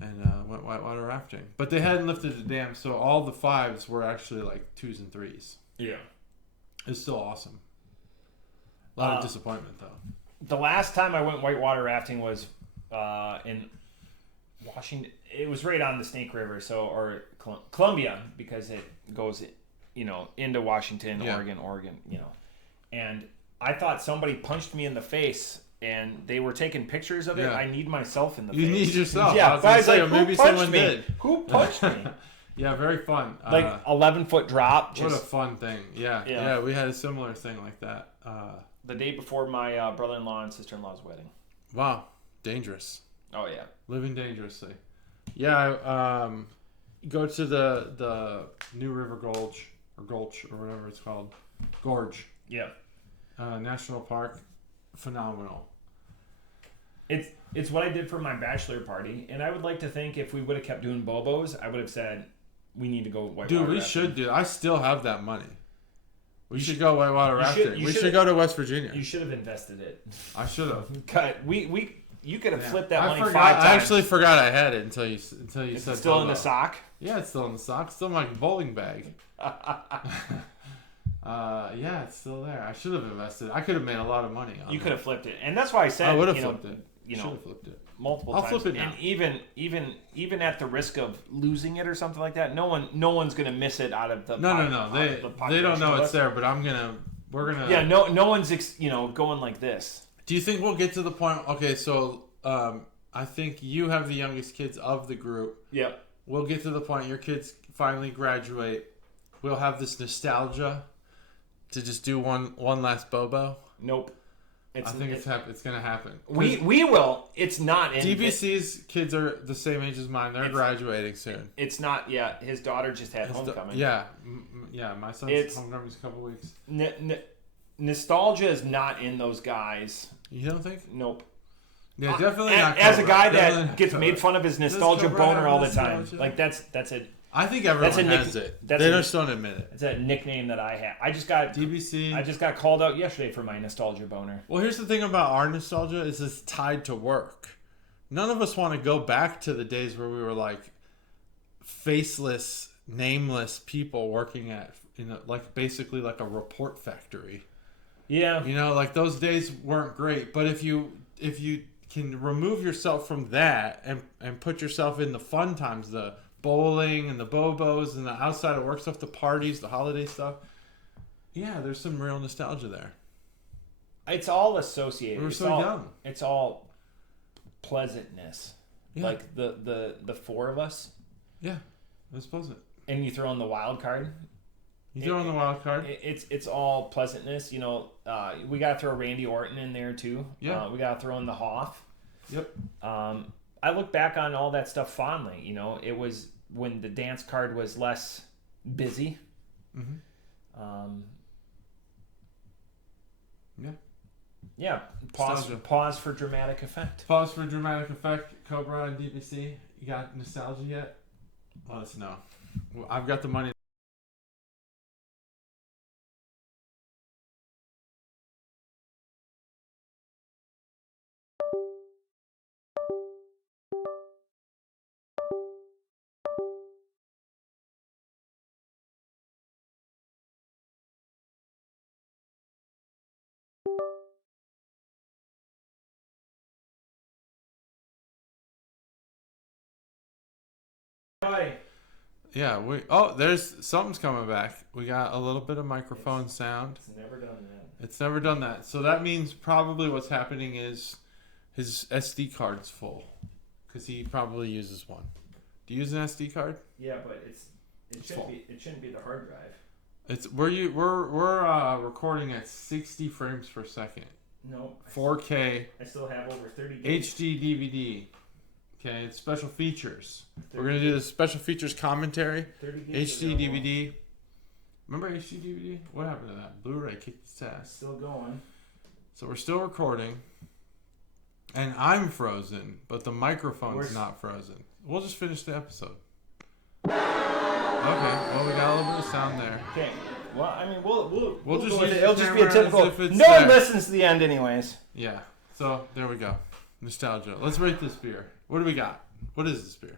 and went whitewater rafting. But they hadn't lifted the dam, so all the fives were actually like 2s and 3s. Yeah, it's still awesome. A lot of disappointment though. The last time I went whitewater rafting was in Washington. It was right on the Snake River, or Columbia, because it goes, you know, into Washington, Oregon, you know. And I thought somebody punched me in the face, and they were taking pictures of it. I need myself in the face. You need yourself. Yeah, I was like, maybe someone did. Who punched me? Yeah, very fun. Like 11-foot drop. What a fun thing. Yeah, we had a similar thing like that. The day before my brother-in-law and sister-in-law's wedding. Wow, dangerous. Oh yeah, living dangerously. Yeah, go to the New River Gulch or whatever it's called, Gorge. Yeah, National Park, phenomenal. It's what I did for my bachelor party, and I would like to think if we would have kept doing Bobos, I would have said we need to go whitewater. Dude, we should do. I still have that money. We should go whitewater rafting. We should go to West Virginia. You should have invested it. I should have. You could have flipped that money 5 times. I actually forgot I had it until you said. It's still in the sock? Yeah, it's still in the sock. It's still in my bowling bag. Yeah, it's still there. I should have invested. I could have made a lot of money on it. You could have flipped it, and that's why I said I would have flipped it. Should have flipped it multiple times. I'll flip it now. And even at the risk of losing it or something like that, no one's gonna miss it out of the no. They don't know it's there, but we're gonna. Yeah, no one's going like this. Do you think we'll get to the point? Okay, so I think you have the youngest kids of the group. Yep. We'll get to the point your kids finally graduate. We'll have this nostalgia to just do one last Bobo. Nope. I think it's going to happen. We will. It's not. DBC's kids are the same age as mine. They're graduating soon. It's not. Yeah, his daughter just had homecoming. Yeah. My son's homecoming's a couple weeks. Nostalgia is not in those guys. You don't think? Nope. Yeah, definitely not. As a guy that gets made fun of his nostalgia boner all the time, like that's it. I think everyone has it. They just don't admit it. It's a nickname that I have. I just got DBC. I just got called out yesterday for my nostalgia boner. Well, here's the thing about our nostalgia is it's tied to work. None of us want to go back to the days where we were like faceless, nameless people working at like basically like a report factory. Yeah. You know, like those days weren't great, but if you can remove yourself from that and put yourself in the fun times, the bowling and the bobos and the outside of work stuff, the parties, the holiday stuff. Yeah, there's some real nostalgia there. It's all associated. We were so young. It's all pleasantness. Yeah. Like the four of us. Yeah, that's pleasant. And you throw in the wild card. You throw in the wild card. It's all pleasantness. You know, we got to throw Randy Orton in there too. Yeah. We got to throw in the Hoff. Yep. I look back on all that stuff fondly. You know, it was when the dance card was less busy. Mm-hmm. Yeah. Yeah. Pause for dramatic effect. Pause for dramatic effect. Cobra and DBC. You got nostalgia yet? Let us know. Well, I've got the money. Yeah, there's something's coming back. We got a little bit of microphone sound. It's never done that. It's never done that. So that means probably what's happening is his SD card's full because he probably uses one. Do you use an SD card? Yeah, but it shouldn't be the hard drive. We're recording at 60 frames per second. No. 4K. I still have over 30 gigs. HD DVD. Okay, it's special features. We're going to do the special features commentary. 30 gigs HD DVD. Remember HD DVD? What happened to that? Blu-ray kicked its ass. Still going. So we're still recording. And I'm frozen, but the microphone's not frozen. We'll just finish the episode. Okay, well, we got a little bit of sound there. Okay. Well, I mean, we'll just use use it'll the just be a camera typical. as if it's No one there. listens to the end, anyways. Yeah, so there we go. Nostalgia. Let's rate this beer. What do we got? What is this beer?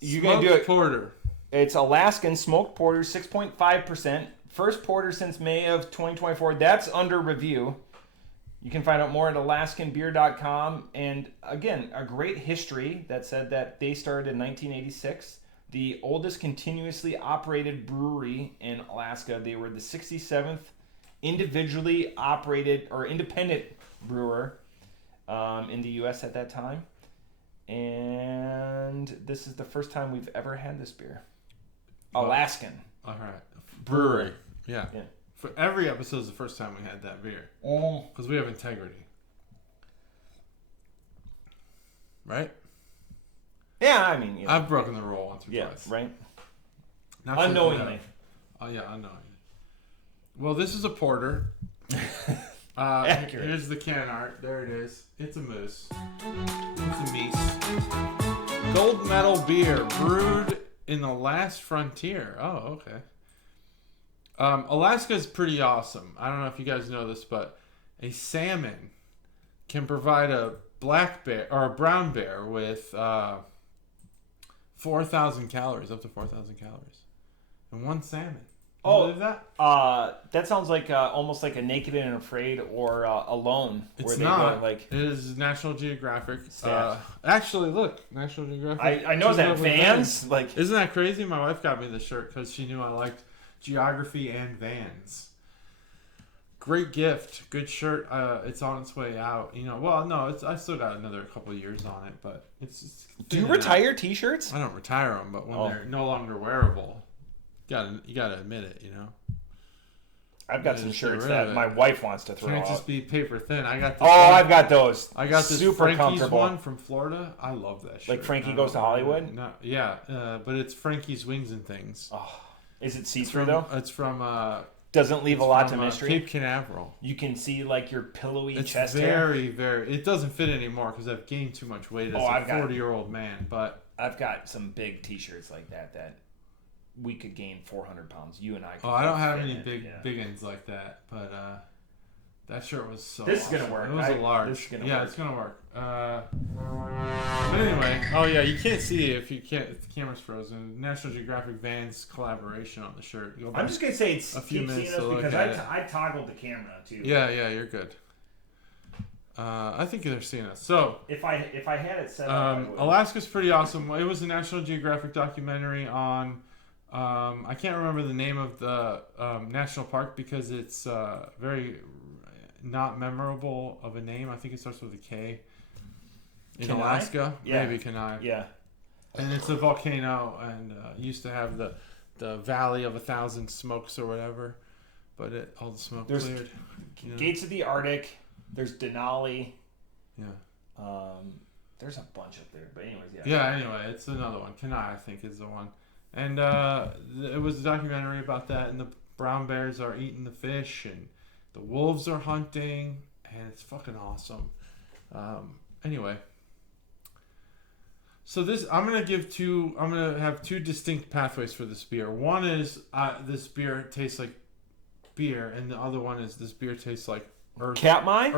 You gonna do it? Porter. It's Alaskan smoked porter, 6.5%. First porter since May of 2024. That's under review. You can find out more at AlaskanBeer.com. And again, a great history that said that they started in 1986. The oldest continuously operated brewery in Alaska. They were the 67th individually operated or independent brewer in the U.S. at that time. And this is the first time we've ever had this beer. Alaskan. All right. Brewery. Yeah. For every episode is the first time we had that beer. Because we have integrity. Right? Yeah, I mean, I've broken the rule once or twice. Right? Not unknowingly. Oh, yeah, unknowingly. Well, this is a porter. Accurate. Here's the can art. There it is. It's a moose. It's a meese. Gold medal beer brewed in the last frontier. Oh, okay. Alaska is pretty awesome. I don't know if you guys know this, but a salmon can provide a black bear or a brown bear with 4,000 calories, up to 4,000 calories, and one salmon. Can you believe that? That sounds like almost like a Naked and Afraid or Alone. It's not. It is National Geographic. Actually, look, National Geographic. I know that Vans. Like, isn't that crazy? My wife got me this shirt because she knew I liked geography and Vans. Great gift, good shirt. It's on its way out. You know, well, no, I still got another couple of years on it, but it's do you retire T-shirts? I don't retire them, but when they're no longer wearable. You gotta admit it, you know. I've got some shirts that my wife wants to throw out. Can't just be paper thin. I got this I've got those. I got this super Frankie's comfortable one from Florida. I love that shirt. Like Frankie Goes to Hollywood? No, yeah, but it's Frankie's Wings and Things. Oh, is it see-through though? It's from doesn't leave a lot to mystery. Cape Canaveral. You can see like your pillowy it's chest very, hair. Very. It doesn't fit anymore because I've gained too much weight as a 40-year-old man. But I've got some big T-shirts like that we could gain 400 pounds. You and I. Could I don't have fit any in. big ends like that, but that shirt was so. This awesome. is gonna work. It was a large. This is gonna work. It's gonna work. But anyway, oh yeah, you can't see it if you can't. If the camera's frozen. National Geographic Vans collaboration on the shirt. I'm just gonna say it's a few minutes seeing us to because look at it. I toggled the camera too. Yeah, you're good. I think they're seeing us. So if I had it set up, Alaska's pretty awesome. It was a National Geographic documentary on. I can't remember the name of the national park because it's very not memorable of a name. I think it starts with a K. In Kenai? Alaska, Yeah. maybe Kenai. Yeah. And it's a volcano, and used to have the Valley of 1,000 Smokes or whatever, but all the smoke cleared. Gates of the Arctic. There's Denali. Yeah. There's a bunch up there, but anyways, yeah. Yeah. Anyway, it's another one. Kenai, I think, is the one, and it was a documentary about that. And the brown bears are eating the fish, and the wolves are hunting, and it's fucking awesome. Anyway. So I'm gonna have two distinct pathways for this beer. One is this beer tastes like beer, and the other one is this beer tastes like earth. Katmai?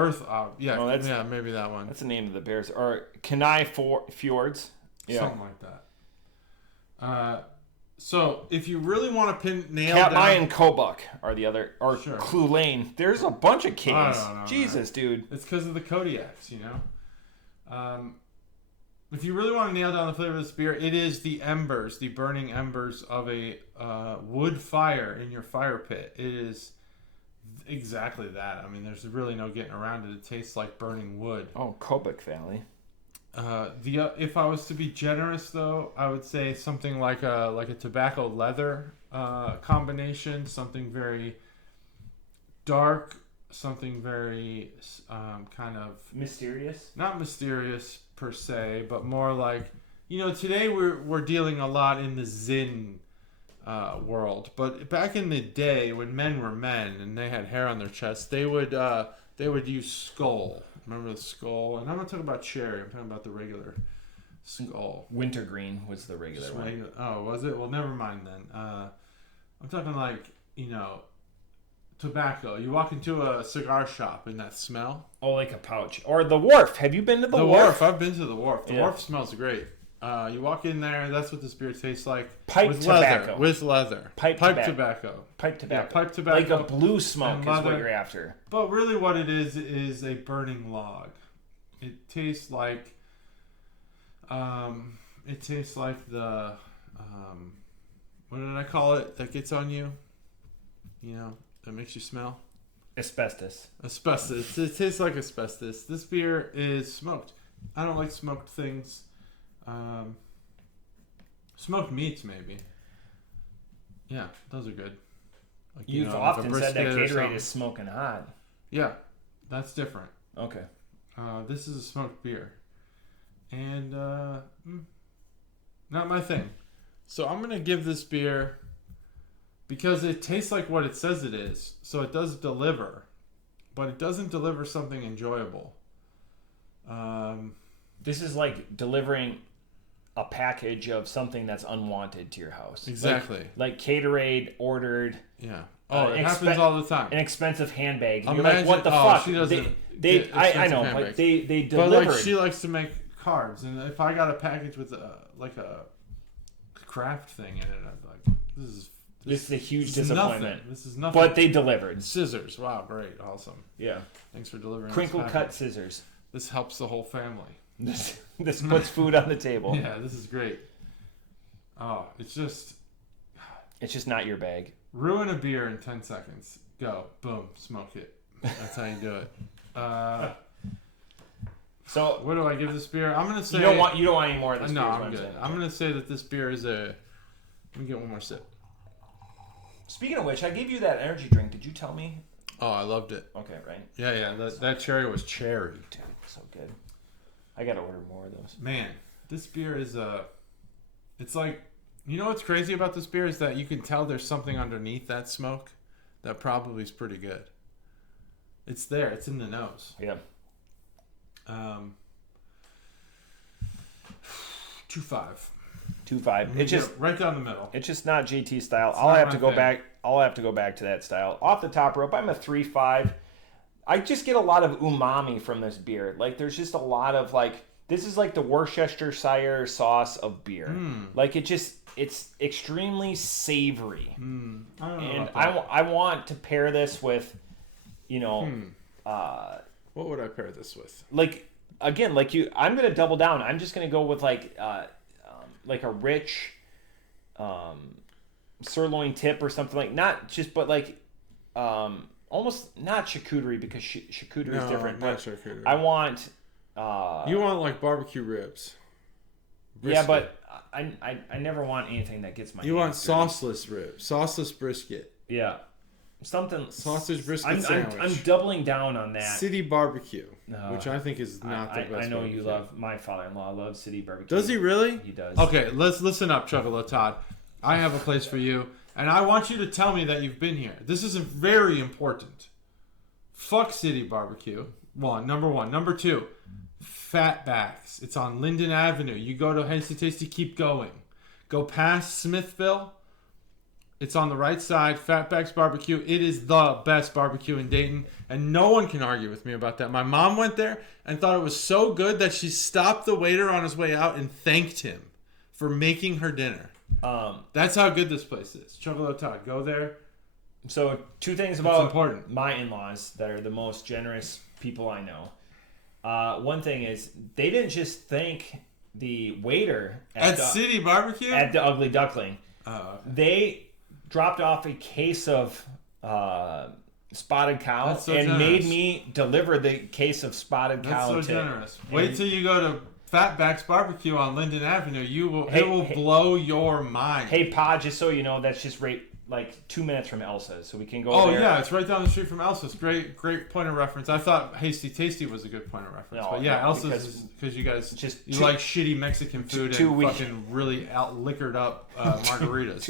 Yeah, maybe that one. That's the name of the bears. Or Kenai Fjords. Yeah. Something like that. So if you really want to nail Katmai down... and Kobuk are the other, or Sure. Clulane. There's a bunch of K's. I don't know, Jesus, man. dude. It's because of the Kodiaks, you know? If you really want to nail down the flavor of this beer, it is the burning embers of a wood fire in your fire pit. It is exactly that. I mean, there's really no getting around it. It tastes like burning wood. Oh, Kobuk Valley. If I was to be generous, though, I would say something like a tobacco leather combination, something very dark, something very kind of mysterious. Not mysterious per se, but more like, you know, today we're dealing a lot in the Zin world, but back in the day when men were men and they had hair on their chest, they would use skull. Remember the skull? And I'm not talking about cherry. I'm talking about the regular skull. Wintergreen was the regular one. Oh, was it? Well, never mind then. I'm talking like, you know, tobacco. You walk into a cigar shop and that smell. Oh, like a pouch. Or the Wharf. Have you been to the Wharf? I've been to the Wharf. The Wharf smells great. You walk in there, that's what this beer tastes like. Pipe tobacco. With leather. Pipe tobacco. Pipe tobacco. Yeah, pipe tobacco. Like a blue smoke is what you're after. But really what it is a burning log. It tastes like the what did I call it that gets on you? You know, that makes you smell? Asbestos. It tastes like asbestos. This beer is smoked. I don't like smoked things. Smoked meats, maybe. Yeah, those are good. Like, You've often said that Gatorade is smoking hot. Yeah, that's different. Okay. This is a smoked beer. And, not my thing. So I'm going to give this beer, because it tastes like what it says it is, so it does deliver, but it doesn't deliver something enjoyable. This is like delivering a package of something that's unwanted to your house. Exactly. Like Gatorade ordered. Yeah. Oh, it happens all the time. An expensive handbag. You're Imagine, like, what the fuck? She doesn't. I know. Like they delivered. But like she likes to make cards, and if I got a package with a craft thing in it, I'd be like, this is a huge disappointment. This is nothing. But they delivered. Scissors. Wow, great, awesome. Yeah. Thanks for delivering. Crinkle cut scissors. This helps the whole family. This puts food on the table. Yeah, this is great. Oh, it's just not your bag. Ruin a beer in 10 seconds. Go. Boom. Smoke it. That's how you do it. So what do I give this beer? I'm gonna say you don't want any more of this. No, I'm good. I'm gonna say that this beer is a. Let me get one more sip. Speaking of which, I gave you that energy drink. Did you tell me? Oh, I loved it. Okay, right. Yeah. That cherry was cherry. Dude, so good. I gotta order more of those. Man, this beer is it's like, you know what's crazy about this beer is that you can tell there's something underneath that smoke that probably is pretty good. It's there. It's in the nose. Yeah. 2.5. 2.5. It's just right down the middle. It's just not JT style. I'll have to go back to that style. Off the top rope, I'm a 3.5. I just get a lot of umami from this beer. Like there's just a lot of like this is like the Worcestershire sauce of beer. Like it's extremely savory. I don't know and about I want to pair this with, what would I pair this with? Like again, like I'm gonna double down. I'm just gonna go with like a rich sirloin tip or something like but like almost not charcuterie because charcuterie is different. Not but charcuterie. I want you want like barbecue ribs. Brisket. Yeah, but I never want anything that gets my. You want sauceless ribs, sauceless brisket. Yeah, something sausage brisket sandwich. I'm doubling down on that. City barbecue, which I think is not the best. I know barbecue. You love. My father-in-law loves City barbecue. Does he really? He does. Okay, let's listen up, Chuggalo Todd. I have a place for you, and I want you to tell me that you've been here. This is very important. Fuck City barbecue. Number one. Number two, Fatbacks. It's on Linden Avenue. You go to Hasty Tasty, keep going. Go past Smithville. It's on the right side. Fatbacks Barbecue. It is the best barbecue in Dayton, and no one can argue with me about that. My mom went there and thought it was so good that she stopped the waiter on his way out and thanked him for making her dinner. That's how good this place is. Chugalo Todd, go there. So two things about my in-laws that are the most generous people I know. One thing is they didn't just thank the waiter at City Barbecue at the Ugly Duckling. Oh, okay. They dropped off a case of spotted cow made me deliver the case of spotted cow. That's so generous. Wait till you go to Fatbacks Barbecue on Linden Avenue. It will blow your mind. Hey, Pa, just so you know, that's just right like 2 minutes from Elsa's, so we can go there. Oh, yeah, it's right down the street from Elsa's. Great point of reference. I thought Hasty Tasty was a good point of reference. No, but yeah, Elsa's is because you guys like shitty Mexican food and fucking really liquored up margaritas.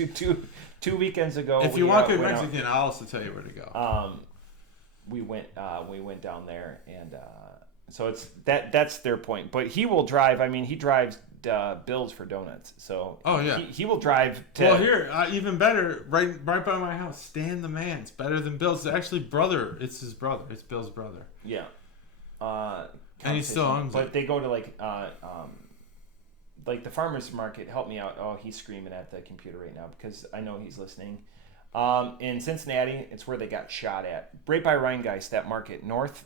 Two weekends ago. If you want good Mexican, I'll also tell you where to go. We went down there, and so it's that's their point. But he will drive. I mean, he drives Bill's for donuts. So he will drive to. Well, here even better, right by my house. Stan the Man. It's better than Bill's. It's actually brother. It's his brother. It's Bill's brother. Yeah. And he still owns it. But they go to like the farmer's market. Help me out. Oh, he's screaming at the computer right now because I know he's listening. In Cincinnati, it's where they got shot at. Right by Rheingeist, that market. North.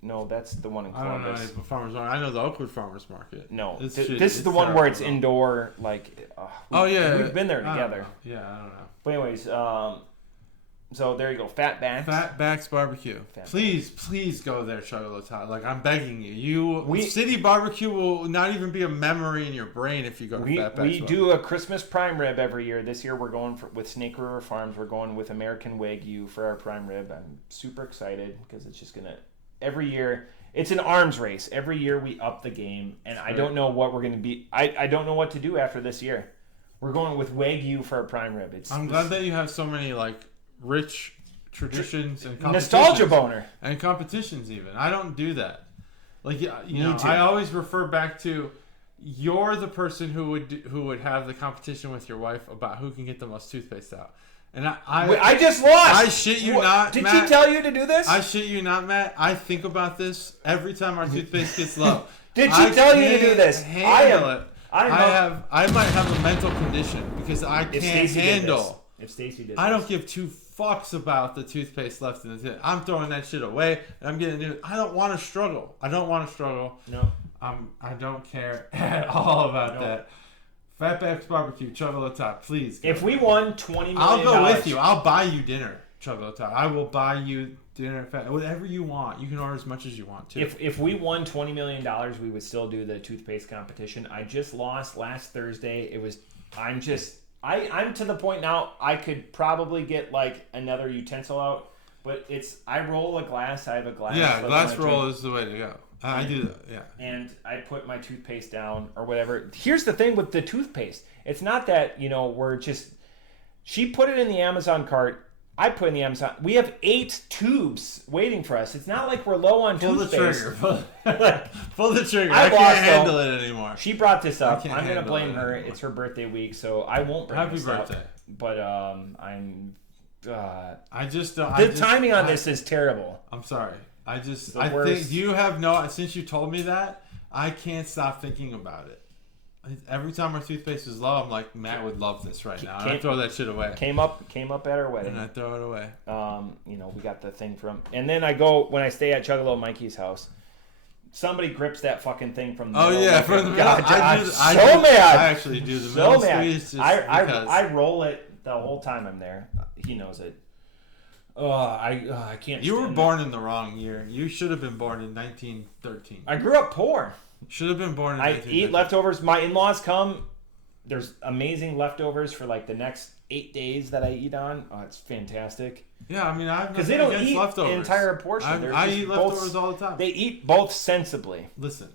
No, that's the one in Columbus. I don't know the farmer's market. I know the Oakwood Farmer's Market. No, this is the one where it's indoor. Like, we've been there together. Yeah, I don't know. But anyways, so there you go, Fatbacks Barbecue. Please go there, Chugalo Todd. Like, I'm begging you. City Barbecue will not even be a memory in your brain if you go to Fatbacks. We do a Christmas prime rib every year. This year we're going with Snake River Farms. We're going with American Wagyu for our prime rib. I'm super excited because it's just gonna. Every year, it's an arms race. Every year we up the game, and I don't know what we're going to be. I don't know what to do after this year. We're going with Wagyu for a prime rib. I'm glad that you have so many like rich traditions and nostalgia boner and competitions. Even I don't do that. Like I always refer back to you're the person who would have the competition with your wife about who can get the most toothpaste out. And I just lost. I shit you not, Did Matt. She tell you to do this? I shit you not, Matt. I think about this every time our toothpaste gets low. Did she tell you to do this? I might have a mental condition because I can't handle. If Stacy did, I don't give two fucks about the toothpaste left in the tip. I'm throwing that shit away, and I'm getting new. I don't want to struggle. No. I don't care at all about that. Fatbacks Barbecue, Chugalo Todd, please. If we won $20 million, I'll go with you. I'll buy you dinner, Chugalo Todd. I will buy you dinner, whatever you want. You can order as much as you want too. If we won $20 million, we would still do the toothpaste competition. I just lost last Thursday. I'm to the point now. I could probably get like another utensil out, but I roll a glass. I have a glass. Yeah, glass roll is the way to go. I do that, yeah. And I put my toothpaste down or whatever. Here's the thing with the toothpaste. It's not that, we're just... She put it in the Amazon cart I put in the Amazon. We have 8 tubes waiting for us. It's not like we're low on toothpaste. Pull the trigger. I can't handle it anymore. She brought this up. I'm going to blame her. It's her birthday week, so I won't bring this up. Happy birthday. But I'm... I just don't... The timing on this is terrible. I'm sorry. I think you have no... Since you told me that, I can't stop thinking about it. Every time our toothpaste is low, I'm like, Matt would love this right now. And I throw that shit away. Came up at our wedding. And I throw it away. We got the thing from... And then I go, when I stay at Chuggalo Mikey's house, somebody grips that fucking thing from the middle. Oh, yeah, from the middle. I'm so mad. I actually do the middle squeeze. I roll it the whole time I'm there. He knows it. I can't. You were born in the wrong year. You should have been born in 1913. I grew up poor. Should have been born in 1913. I eat leftovers. My in-laws come. There's amazing leftovers for like the next 8 days that I eat on. Oh, it's fantastic. Yeah, I mean, because they don't eat leftovers. The entire portion. I eat leftovers all the time. They eat both sensibly. Listen,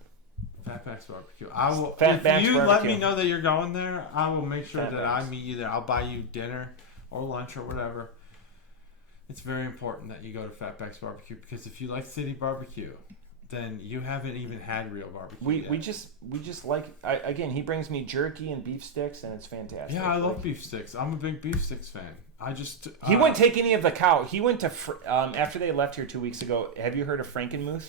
Fatback's Barbecue. I will. If you let me know that you're going there, I will make sure that I meet you there. I'll buy you dinner or lunch or whatever. It's very important that you go to Fatback's Barbecue because if you like city barbecue, then you haven't even had real barbecue. We just like again. He brings me jerky and beef sticks, and it's fantastic. Yeah, I love beef sticks. I'm a big beef sticks fan. He wouldn't take any of the cow. He went to after they left here 2 weeks ago. Have you heard of Frankenmuth,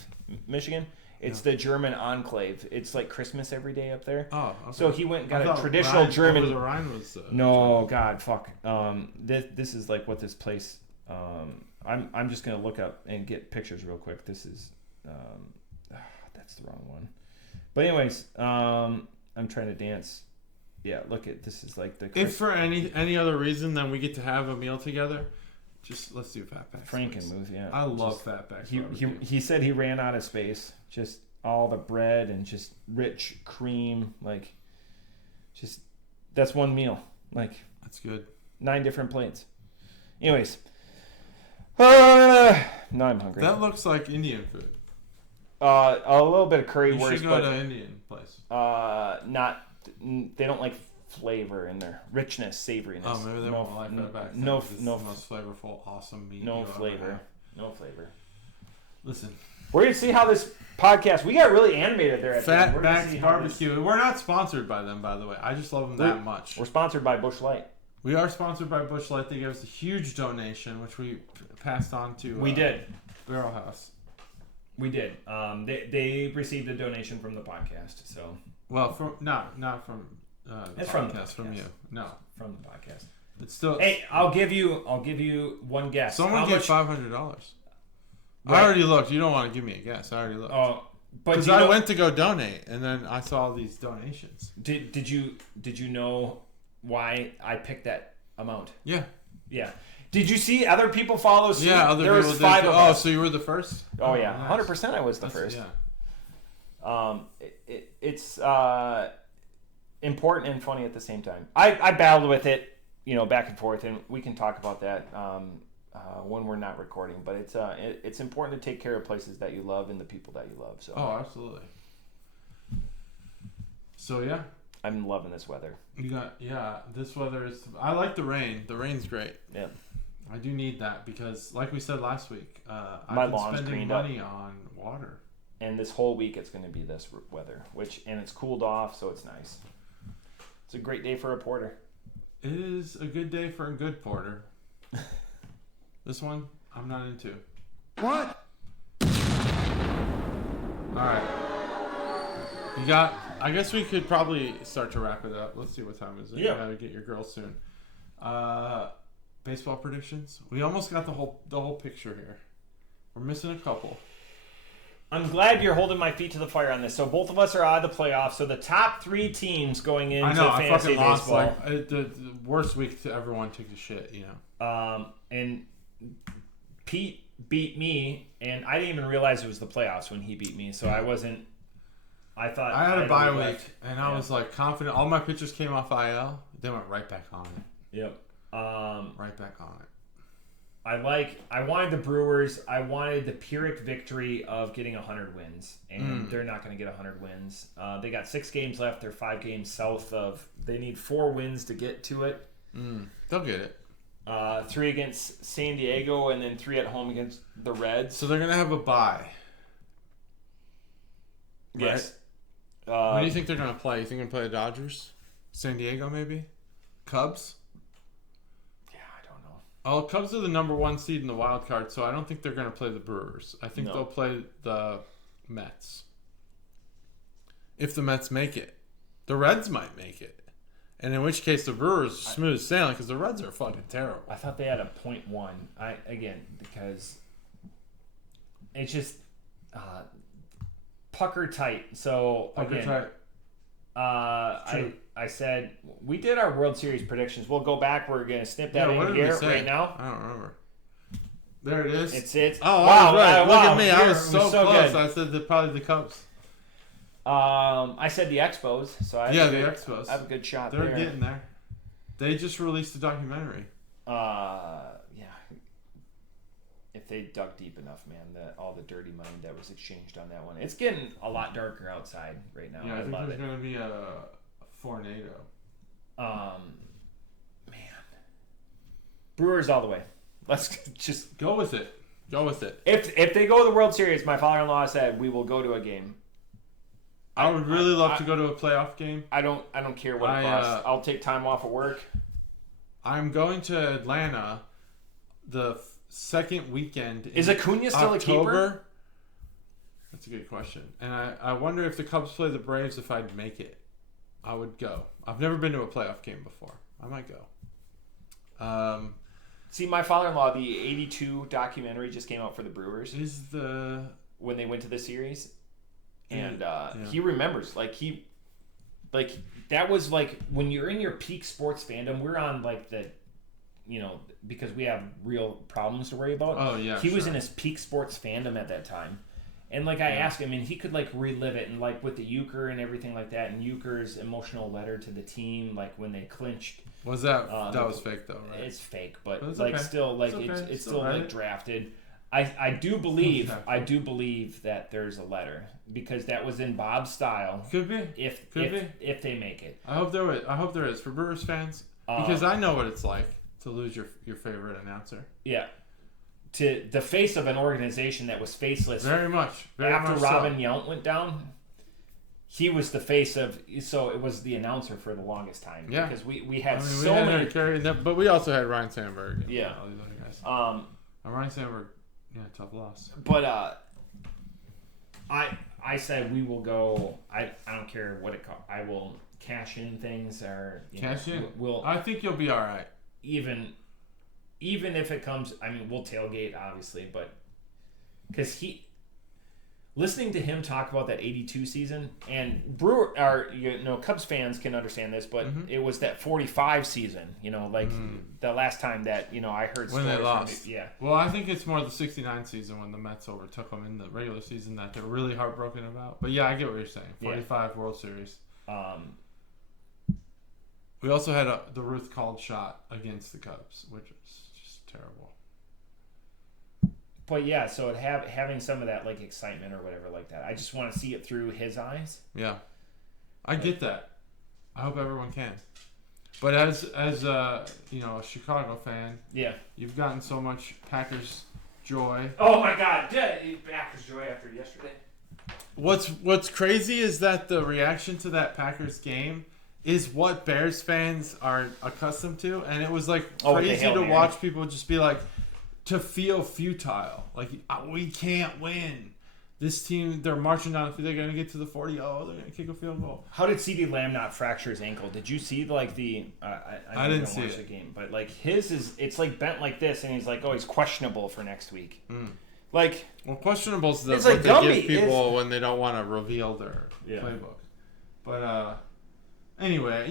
Michigan? It's the German enclave. It's like Christmas every day up there. Oh, okay. So he went and got a traditional German. Rhine was, no, God, fuck. This is like what this place. I'm just gonna look up and get pictures real quick. This is. That's the wrong one. But anyways, I'm trying to dance. Yeah, look at this is like the. If for any other reason than we get to have a meal together, just let's do Fatback. Frankenmuth, yeah. I love Fatback. He said he ran out of space. Just all the bread and just rich cream, like, just that's one meal. Like that's good. 9 different plates. Anyways, now I'm hungry. That looks like Indian food. A little bit of curry You should go to an Indian place. They don't like flavor in their richness, savoriness. Oh, maybe they won't like that back. No, the most flavorful, awesome meat. No flavor. Listen, we're gonna see how this podcast. We got really animated there at Fatback's Barbecue. We're not sponsored by them, by the way. I just love them that much. We're sponsored by Busch Light. We are sponsored by Busch Light. They gave us a huge donation, which we passed on to. We did. Barrel House. We did. They received a donation from the podcast. So. Well, not from. It's podcast, from you. No, from the podcast. It's still. Hey, I'll give you one guess. Someone gave $500. Right. I already looked. You don't want to give me a guess. I already looked. Oh, but because I went to go donate, and then I saw all these donations. Did you know why I picked that amount? Yeah. Yeah. Did you see other people follow suit? Yeah, other people. There was 5 of us. So you were the first? Oh yeah, 100%. I was the first. Yeah. It's important and funny at the same time. I battled with it, back and forth, and we can talk about that when we're not recording. But it's important to take care of places that you love and the people that you love. So. Oh, absolutely. So yeah. I'm loving this weather. This weather is. I like the rain. The rain's great. Yeah. I do need that because, like we said last week, My I've been spending money on water. And this whole week it's going to be this weather, and it's cooled off, so it's nice. It's a great day for a porter. It is a good day for a good porter. This one, I'm not into. What? Alright. I guess we could probably start to wrap it up. Let's see what time it is. Yeah. You gotta get your girls soon. Baseball predictions. We almost got the whole picture here. We're missing a couple. I'm glad you're holding my feet to the fire on this. So both of us are out of the playoffs. So the top 3 teams going into fantasy baseball. Lost, the worst week to everyone took a shit, And Pete beat me, and I didn't even realize it was the playoffs when he beat me. So I wasn't. I thought I had a bye week, and I was like confident. All my pitchers came off IL. They went right back on it. Yep. Right back on it. I wanted the Brewers. I wanted the Pyrrhic victory of getting 100 wins, and they're not going to get 100 wins. They got 6 games left. They're 5 games south of. They need 4 wins to get to it. They'll get it. 3 against San Diego, and then 3 at home against the Reds. So they're gonna have a bye. Yes. Right? What do you think they're gonna play? You think they're gonna play the Dodgers, San Diego, maybe, Cubs? Yeah, I don't know. Oh, Cubs are the number 1 seed in the wild card, so I don't think they're gonna play the Brewers. I think they'll play the Mets. If the Mets make it, the Reds might make it. And in which case, the Brewers are smooth sailing because the Reds are fucking terrible. I thought they had a .1. Because it's just pucker tight. So again, I said we did our World Series predictions. We'll go back. We're gonna snip that in here right now. I don't remember. There it is. It's Oh, wow! Right. Look at me. I was so close. Good. I said probably the Cubs. I said the Expos, so the Expos. I have a good shot. They're getting there. They just released a documentary. Yeah. If they dug deep enough, man, all the dirty money that was exchanged on that one. It's getting a lot darker outside right now. Yeah, I think love there's it. going to be a tornado. Man, Brewers all the way. Let's just go with it. Go with it. If they go to the World Series, my father-in-law said we will go to a game. I would really love to go to a playoff game. I don't care what it costs. I'll take time off of work. I'm going to Atlanta the second weekend. Is Acuna still October. A keeper? That's a good question. And I wonder if the Cubs play the Braves, if I'd make it. I would go. I've never been to a playoff game before. I might go. See, my father-in-law, the 82 documentary just came out for the Brewers. When they went to the series. And he remembers, that was like when you're in your peak sports fandom. We're on because we have real problems to worry about. Oh yeah, he was in his peak sports fandom at that time, and I asked him, and he could relive it, and with the Euchre and everything like that, and Euchre's emotional letter to the team, when they clinched. Was that was fake though, right? It's fake, but okay. Still it's still drafted. I do believe that there's a letter because that was in Bob's style. Could be. If they make it. I hope there is for Brewers fans because I know what it's like to lose your favorite announcer. Yeah. To the face of an organization that was faceless. Very much. After Robin Yount went down, he was the face of. So it was the announcer for the longest time. Yeah. Because we had many. But we also had Ryan Sandberg. Yeah. All these other guys. Ryan Sandberg. Yeah, tough loss. But I said we will go. I don't care what it costs. I will cash in things or cash in. We'll. I think you'll be all right. Even if it comes, we'll tailgate obviously, but because listening to him talk about that 82 season, and Cubs fans can understand this, but it was that 45 season, the last time that, I heard when they lost. Yeah. Well, I think it's more the 69 season when the Mets overtook them in the regular season that they're really heartbroken about. But yeah, I get what you're saying. 45 World Series. We also had the Ruth called shot against the Cubs, which was just terrible. But yeah, so having some of that excitement or whatever like that, I just want to see it through his eyes. Yeah, I get that. I hope everyone can. But as a Chicago fan, yeah, you've gotten so much Packers joy. Oh my God, Packers joy after yesterday. What's crazy is that the reaction to that Packers game is what Bears fans are accustomed to, and it was crazy to watch people just be to feel futile. We can't win. This team, they're marching down the field. They're going to get to the 40. Oh, they're going to kick a field goal. How did CeeDee Lamb not fracture his ankle? Did you see the? I didn't see watch the game, but his is it's bent like this, and he's questionable for next week. Well, questionable is what they give people when they don't want to reveal their playbook. But anyway,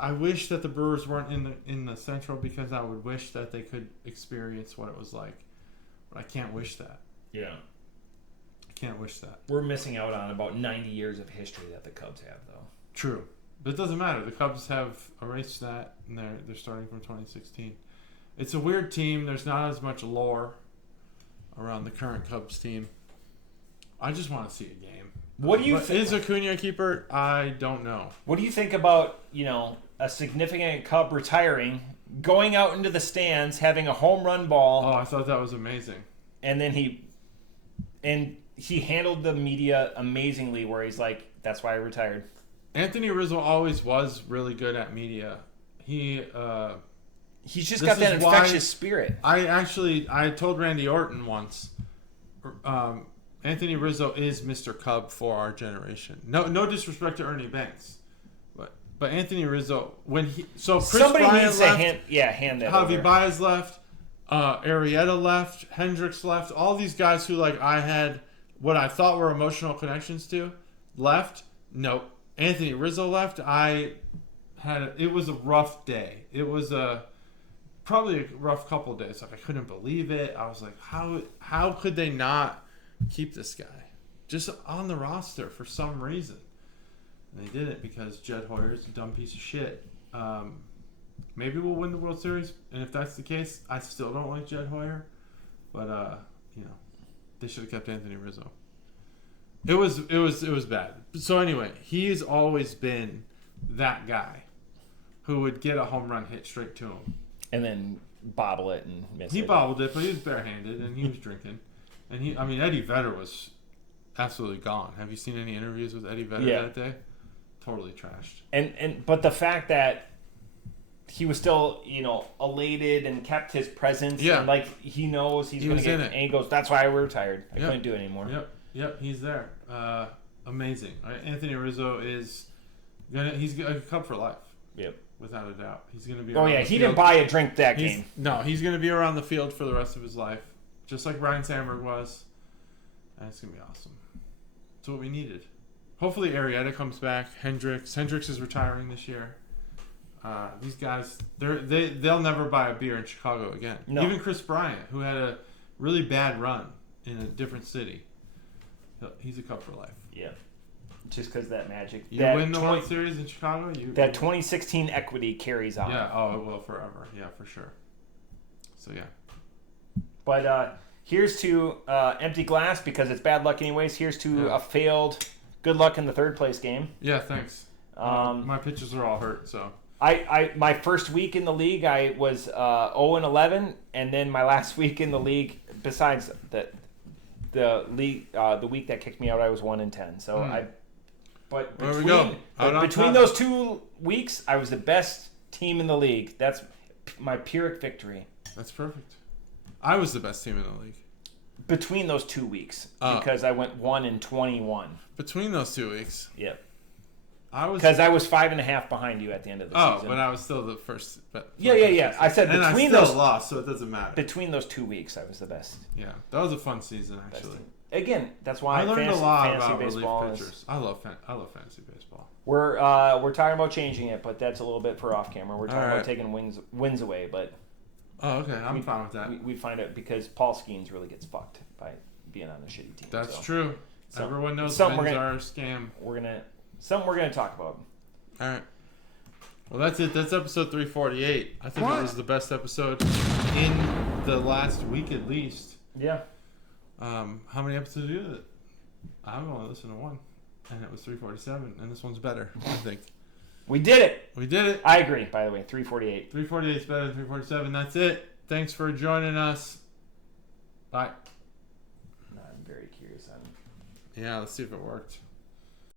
I wish that the Brewers weren't in the Central because I would wish that they could experience what it was like. But I can't wish that. Yeah. I can't wish that. We're missing out on about 90 years of history that the Cubs have, though. True. But it doesn't matter. The Cubs have erased that, and they're starting from 2016. It's a weird team. There's not as much lore around the current Cubs team. I just want to see a game. What do you think? Is Acuna a keeper? I don't know. What do you think about, a significant Cub retiring going out into the stands, having a home run ball. Oh, I thought that was amazing. And then he handled the media amazingly, where he's like, "That's why I retired." Anthony Rizzo always was really good at media. He's just got that infectious spirit. I told Randy Orton once, Anthony Rizzo is Mr. Cub for our generation. No disrespect to Ernie Banks, but Anthony Rizzo, Chris Somebody Bryant needs left, to hand that Javi over. Baez left, Arrieta left, Hendricks left. All these guys who I had what I thought were emotional connections to left. No, Anthony Rizzo left. It was a rough day. It was probably a rough couple days. I couldn't believe it. I was like, how could they not keep this guy just on the roster for some reason? And they did it because Jed Hoyer's a dumb piece of shit. Maybe we'll win the World Series, and if that's the case, I still don't like Jed Hoyer. But they should have kept Anthony Rizzo. It was bad. So anyway, he's always been that guy who would get a home run hit straight to him, and then bobble it and miss it. He bobbled it, but he was barehanded and he was drinking. And Eddie Vedder was absolutely gone. Have you seen any interviews with Eddie Vedder that day? Totally trashed. But the fact that he was still, elated and kept his presence. Yeah. And he knows he's going to get it. And he goes, "That's why I retired. I couldn't do it anymore." Yep, he's there. Amazing. Anthony Rizzo he's a Cub for life. Yep. Without a doubt. He's going to be Oh, yeah. He didn't buy a drink that game. No, he's going to be around the field for the rest of his life. Just like Ryan Sandberg was. And it's going to be awesome. It's what we needed. Hopefully Arrieta comes back. Hendricks is retiring this year. These guys, they'll never buy a beer in Chicago again. No. Even Chris Bryant, who had a really bad run in a different city, he's a Cub for life. Yeah. Just because that magic. You win the World Series in Chicago? That 2016 equity carries on. Yeah, it will forever. Yeah, for sure. So, yeah. But here's to empty glass, because it's bad luck anyways. Here's to a failed good luck in the third place game. Yeah, thanks. My pitchers are all hurt, so. My first week in the league, I was 0-11, and then my last week in the league, besides the league, the week that kicked me out, I was 1-10. So But between those 2 weeks, I was the best team in the league. That's my Pyrrhic victory. That's perfect. I was the best team in the league. Between those 2 weeks, because I went 1-21. Between those 2 weeks? Yep. Because I was 5.5 behind you at the end of the season. But I was still the first. Yeah. I said and between I those lost, so it doesn't matter. Between those 2 weeks, I was the best. Yeah, that was a fun season actually. Again, that's why I learned a lot about baseball relief pitchers. I love fantasy baseball. We're talking about changing it, but that's a little bit for off camera. We're talking about taking wins away, but. Oh, okay. I'm fine with that. We find it because Paul Skeens really gets fucked by being on a shitty team. That's true. Everyone knows wins are a scam. Something we're gonna talk about. All right. Well, that's it. That's episode 348. I think it was the best episode in the last week at least. Yeah. How many episodes do you do it? I've only listened to one, and it was 347, and this one's better, I think. We did it. I agree, by the way. 348. 348 is better than 347. That's it. Thanks for joining us. Bye. I'm very curious on. Yeah, let's see if it worked.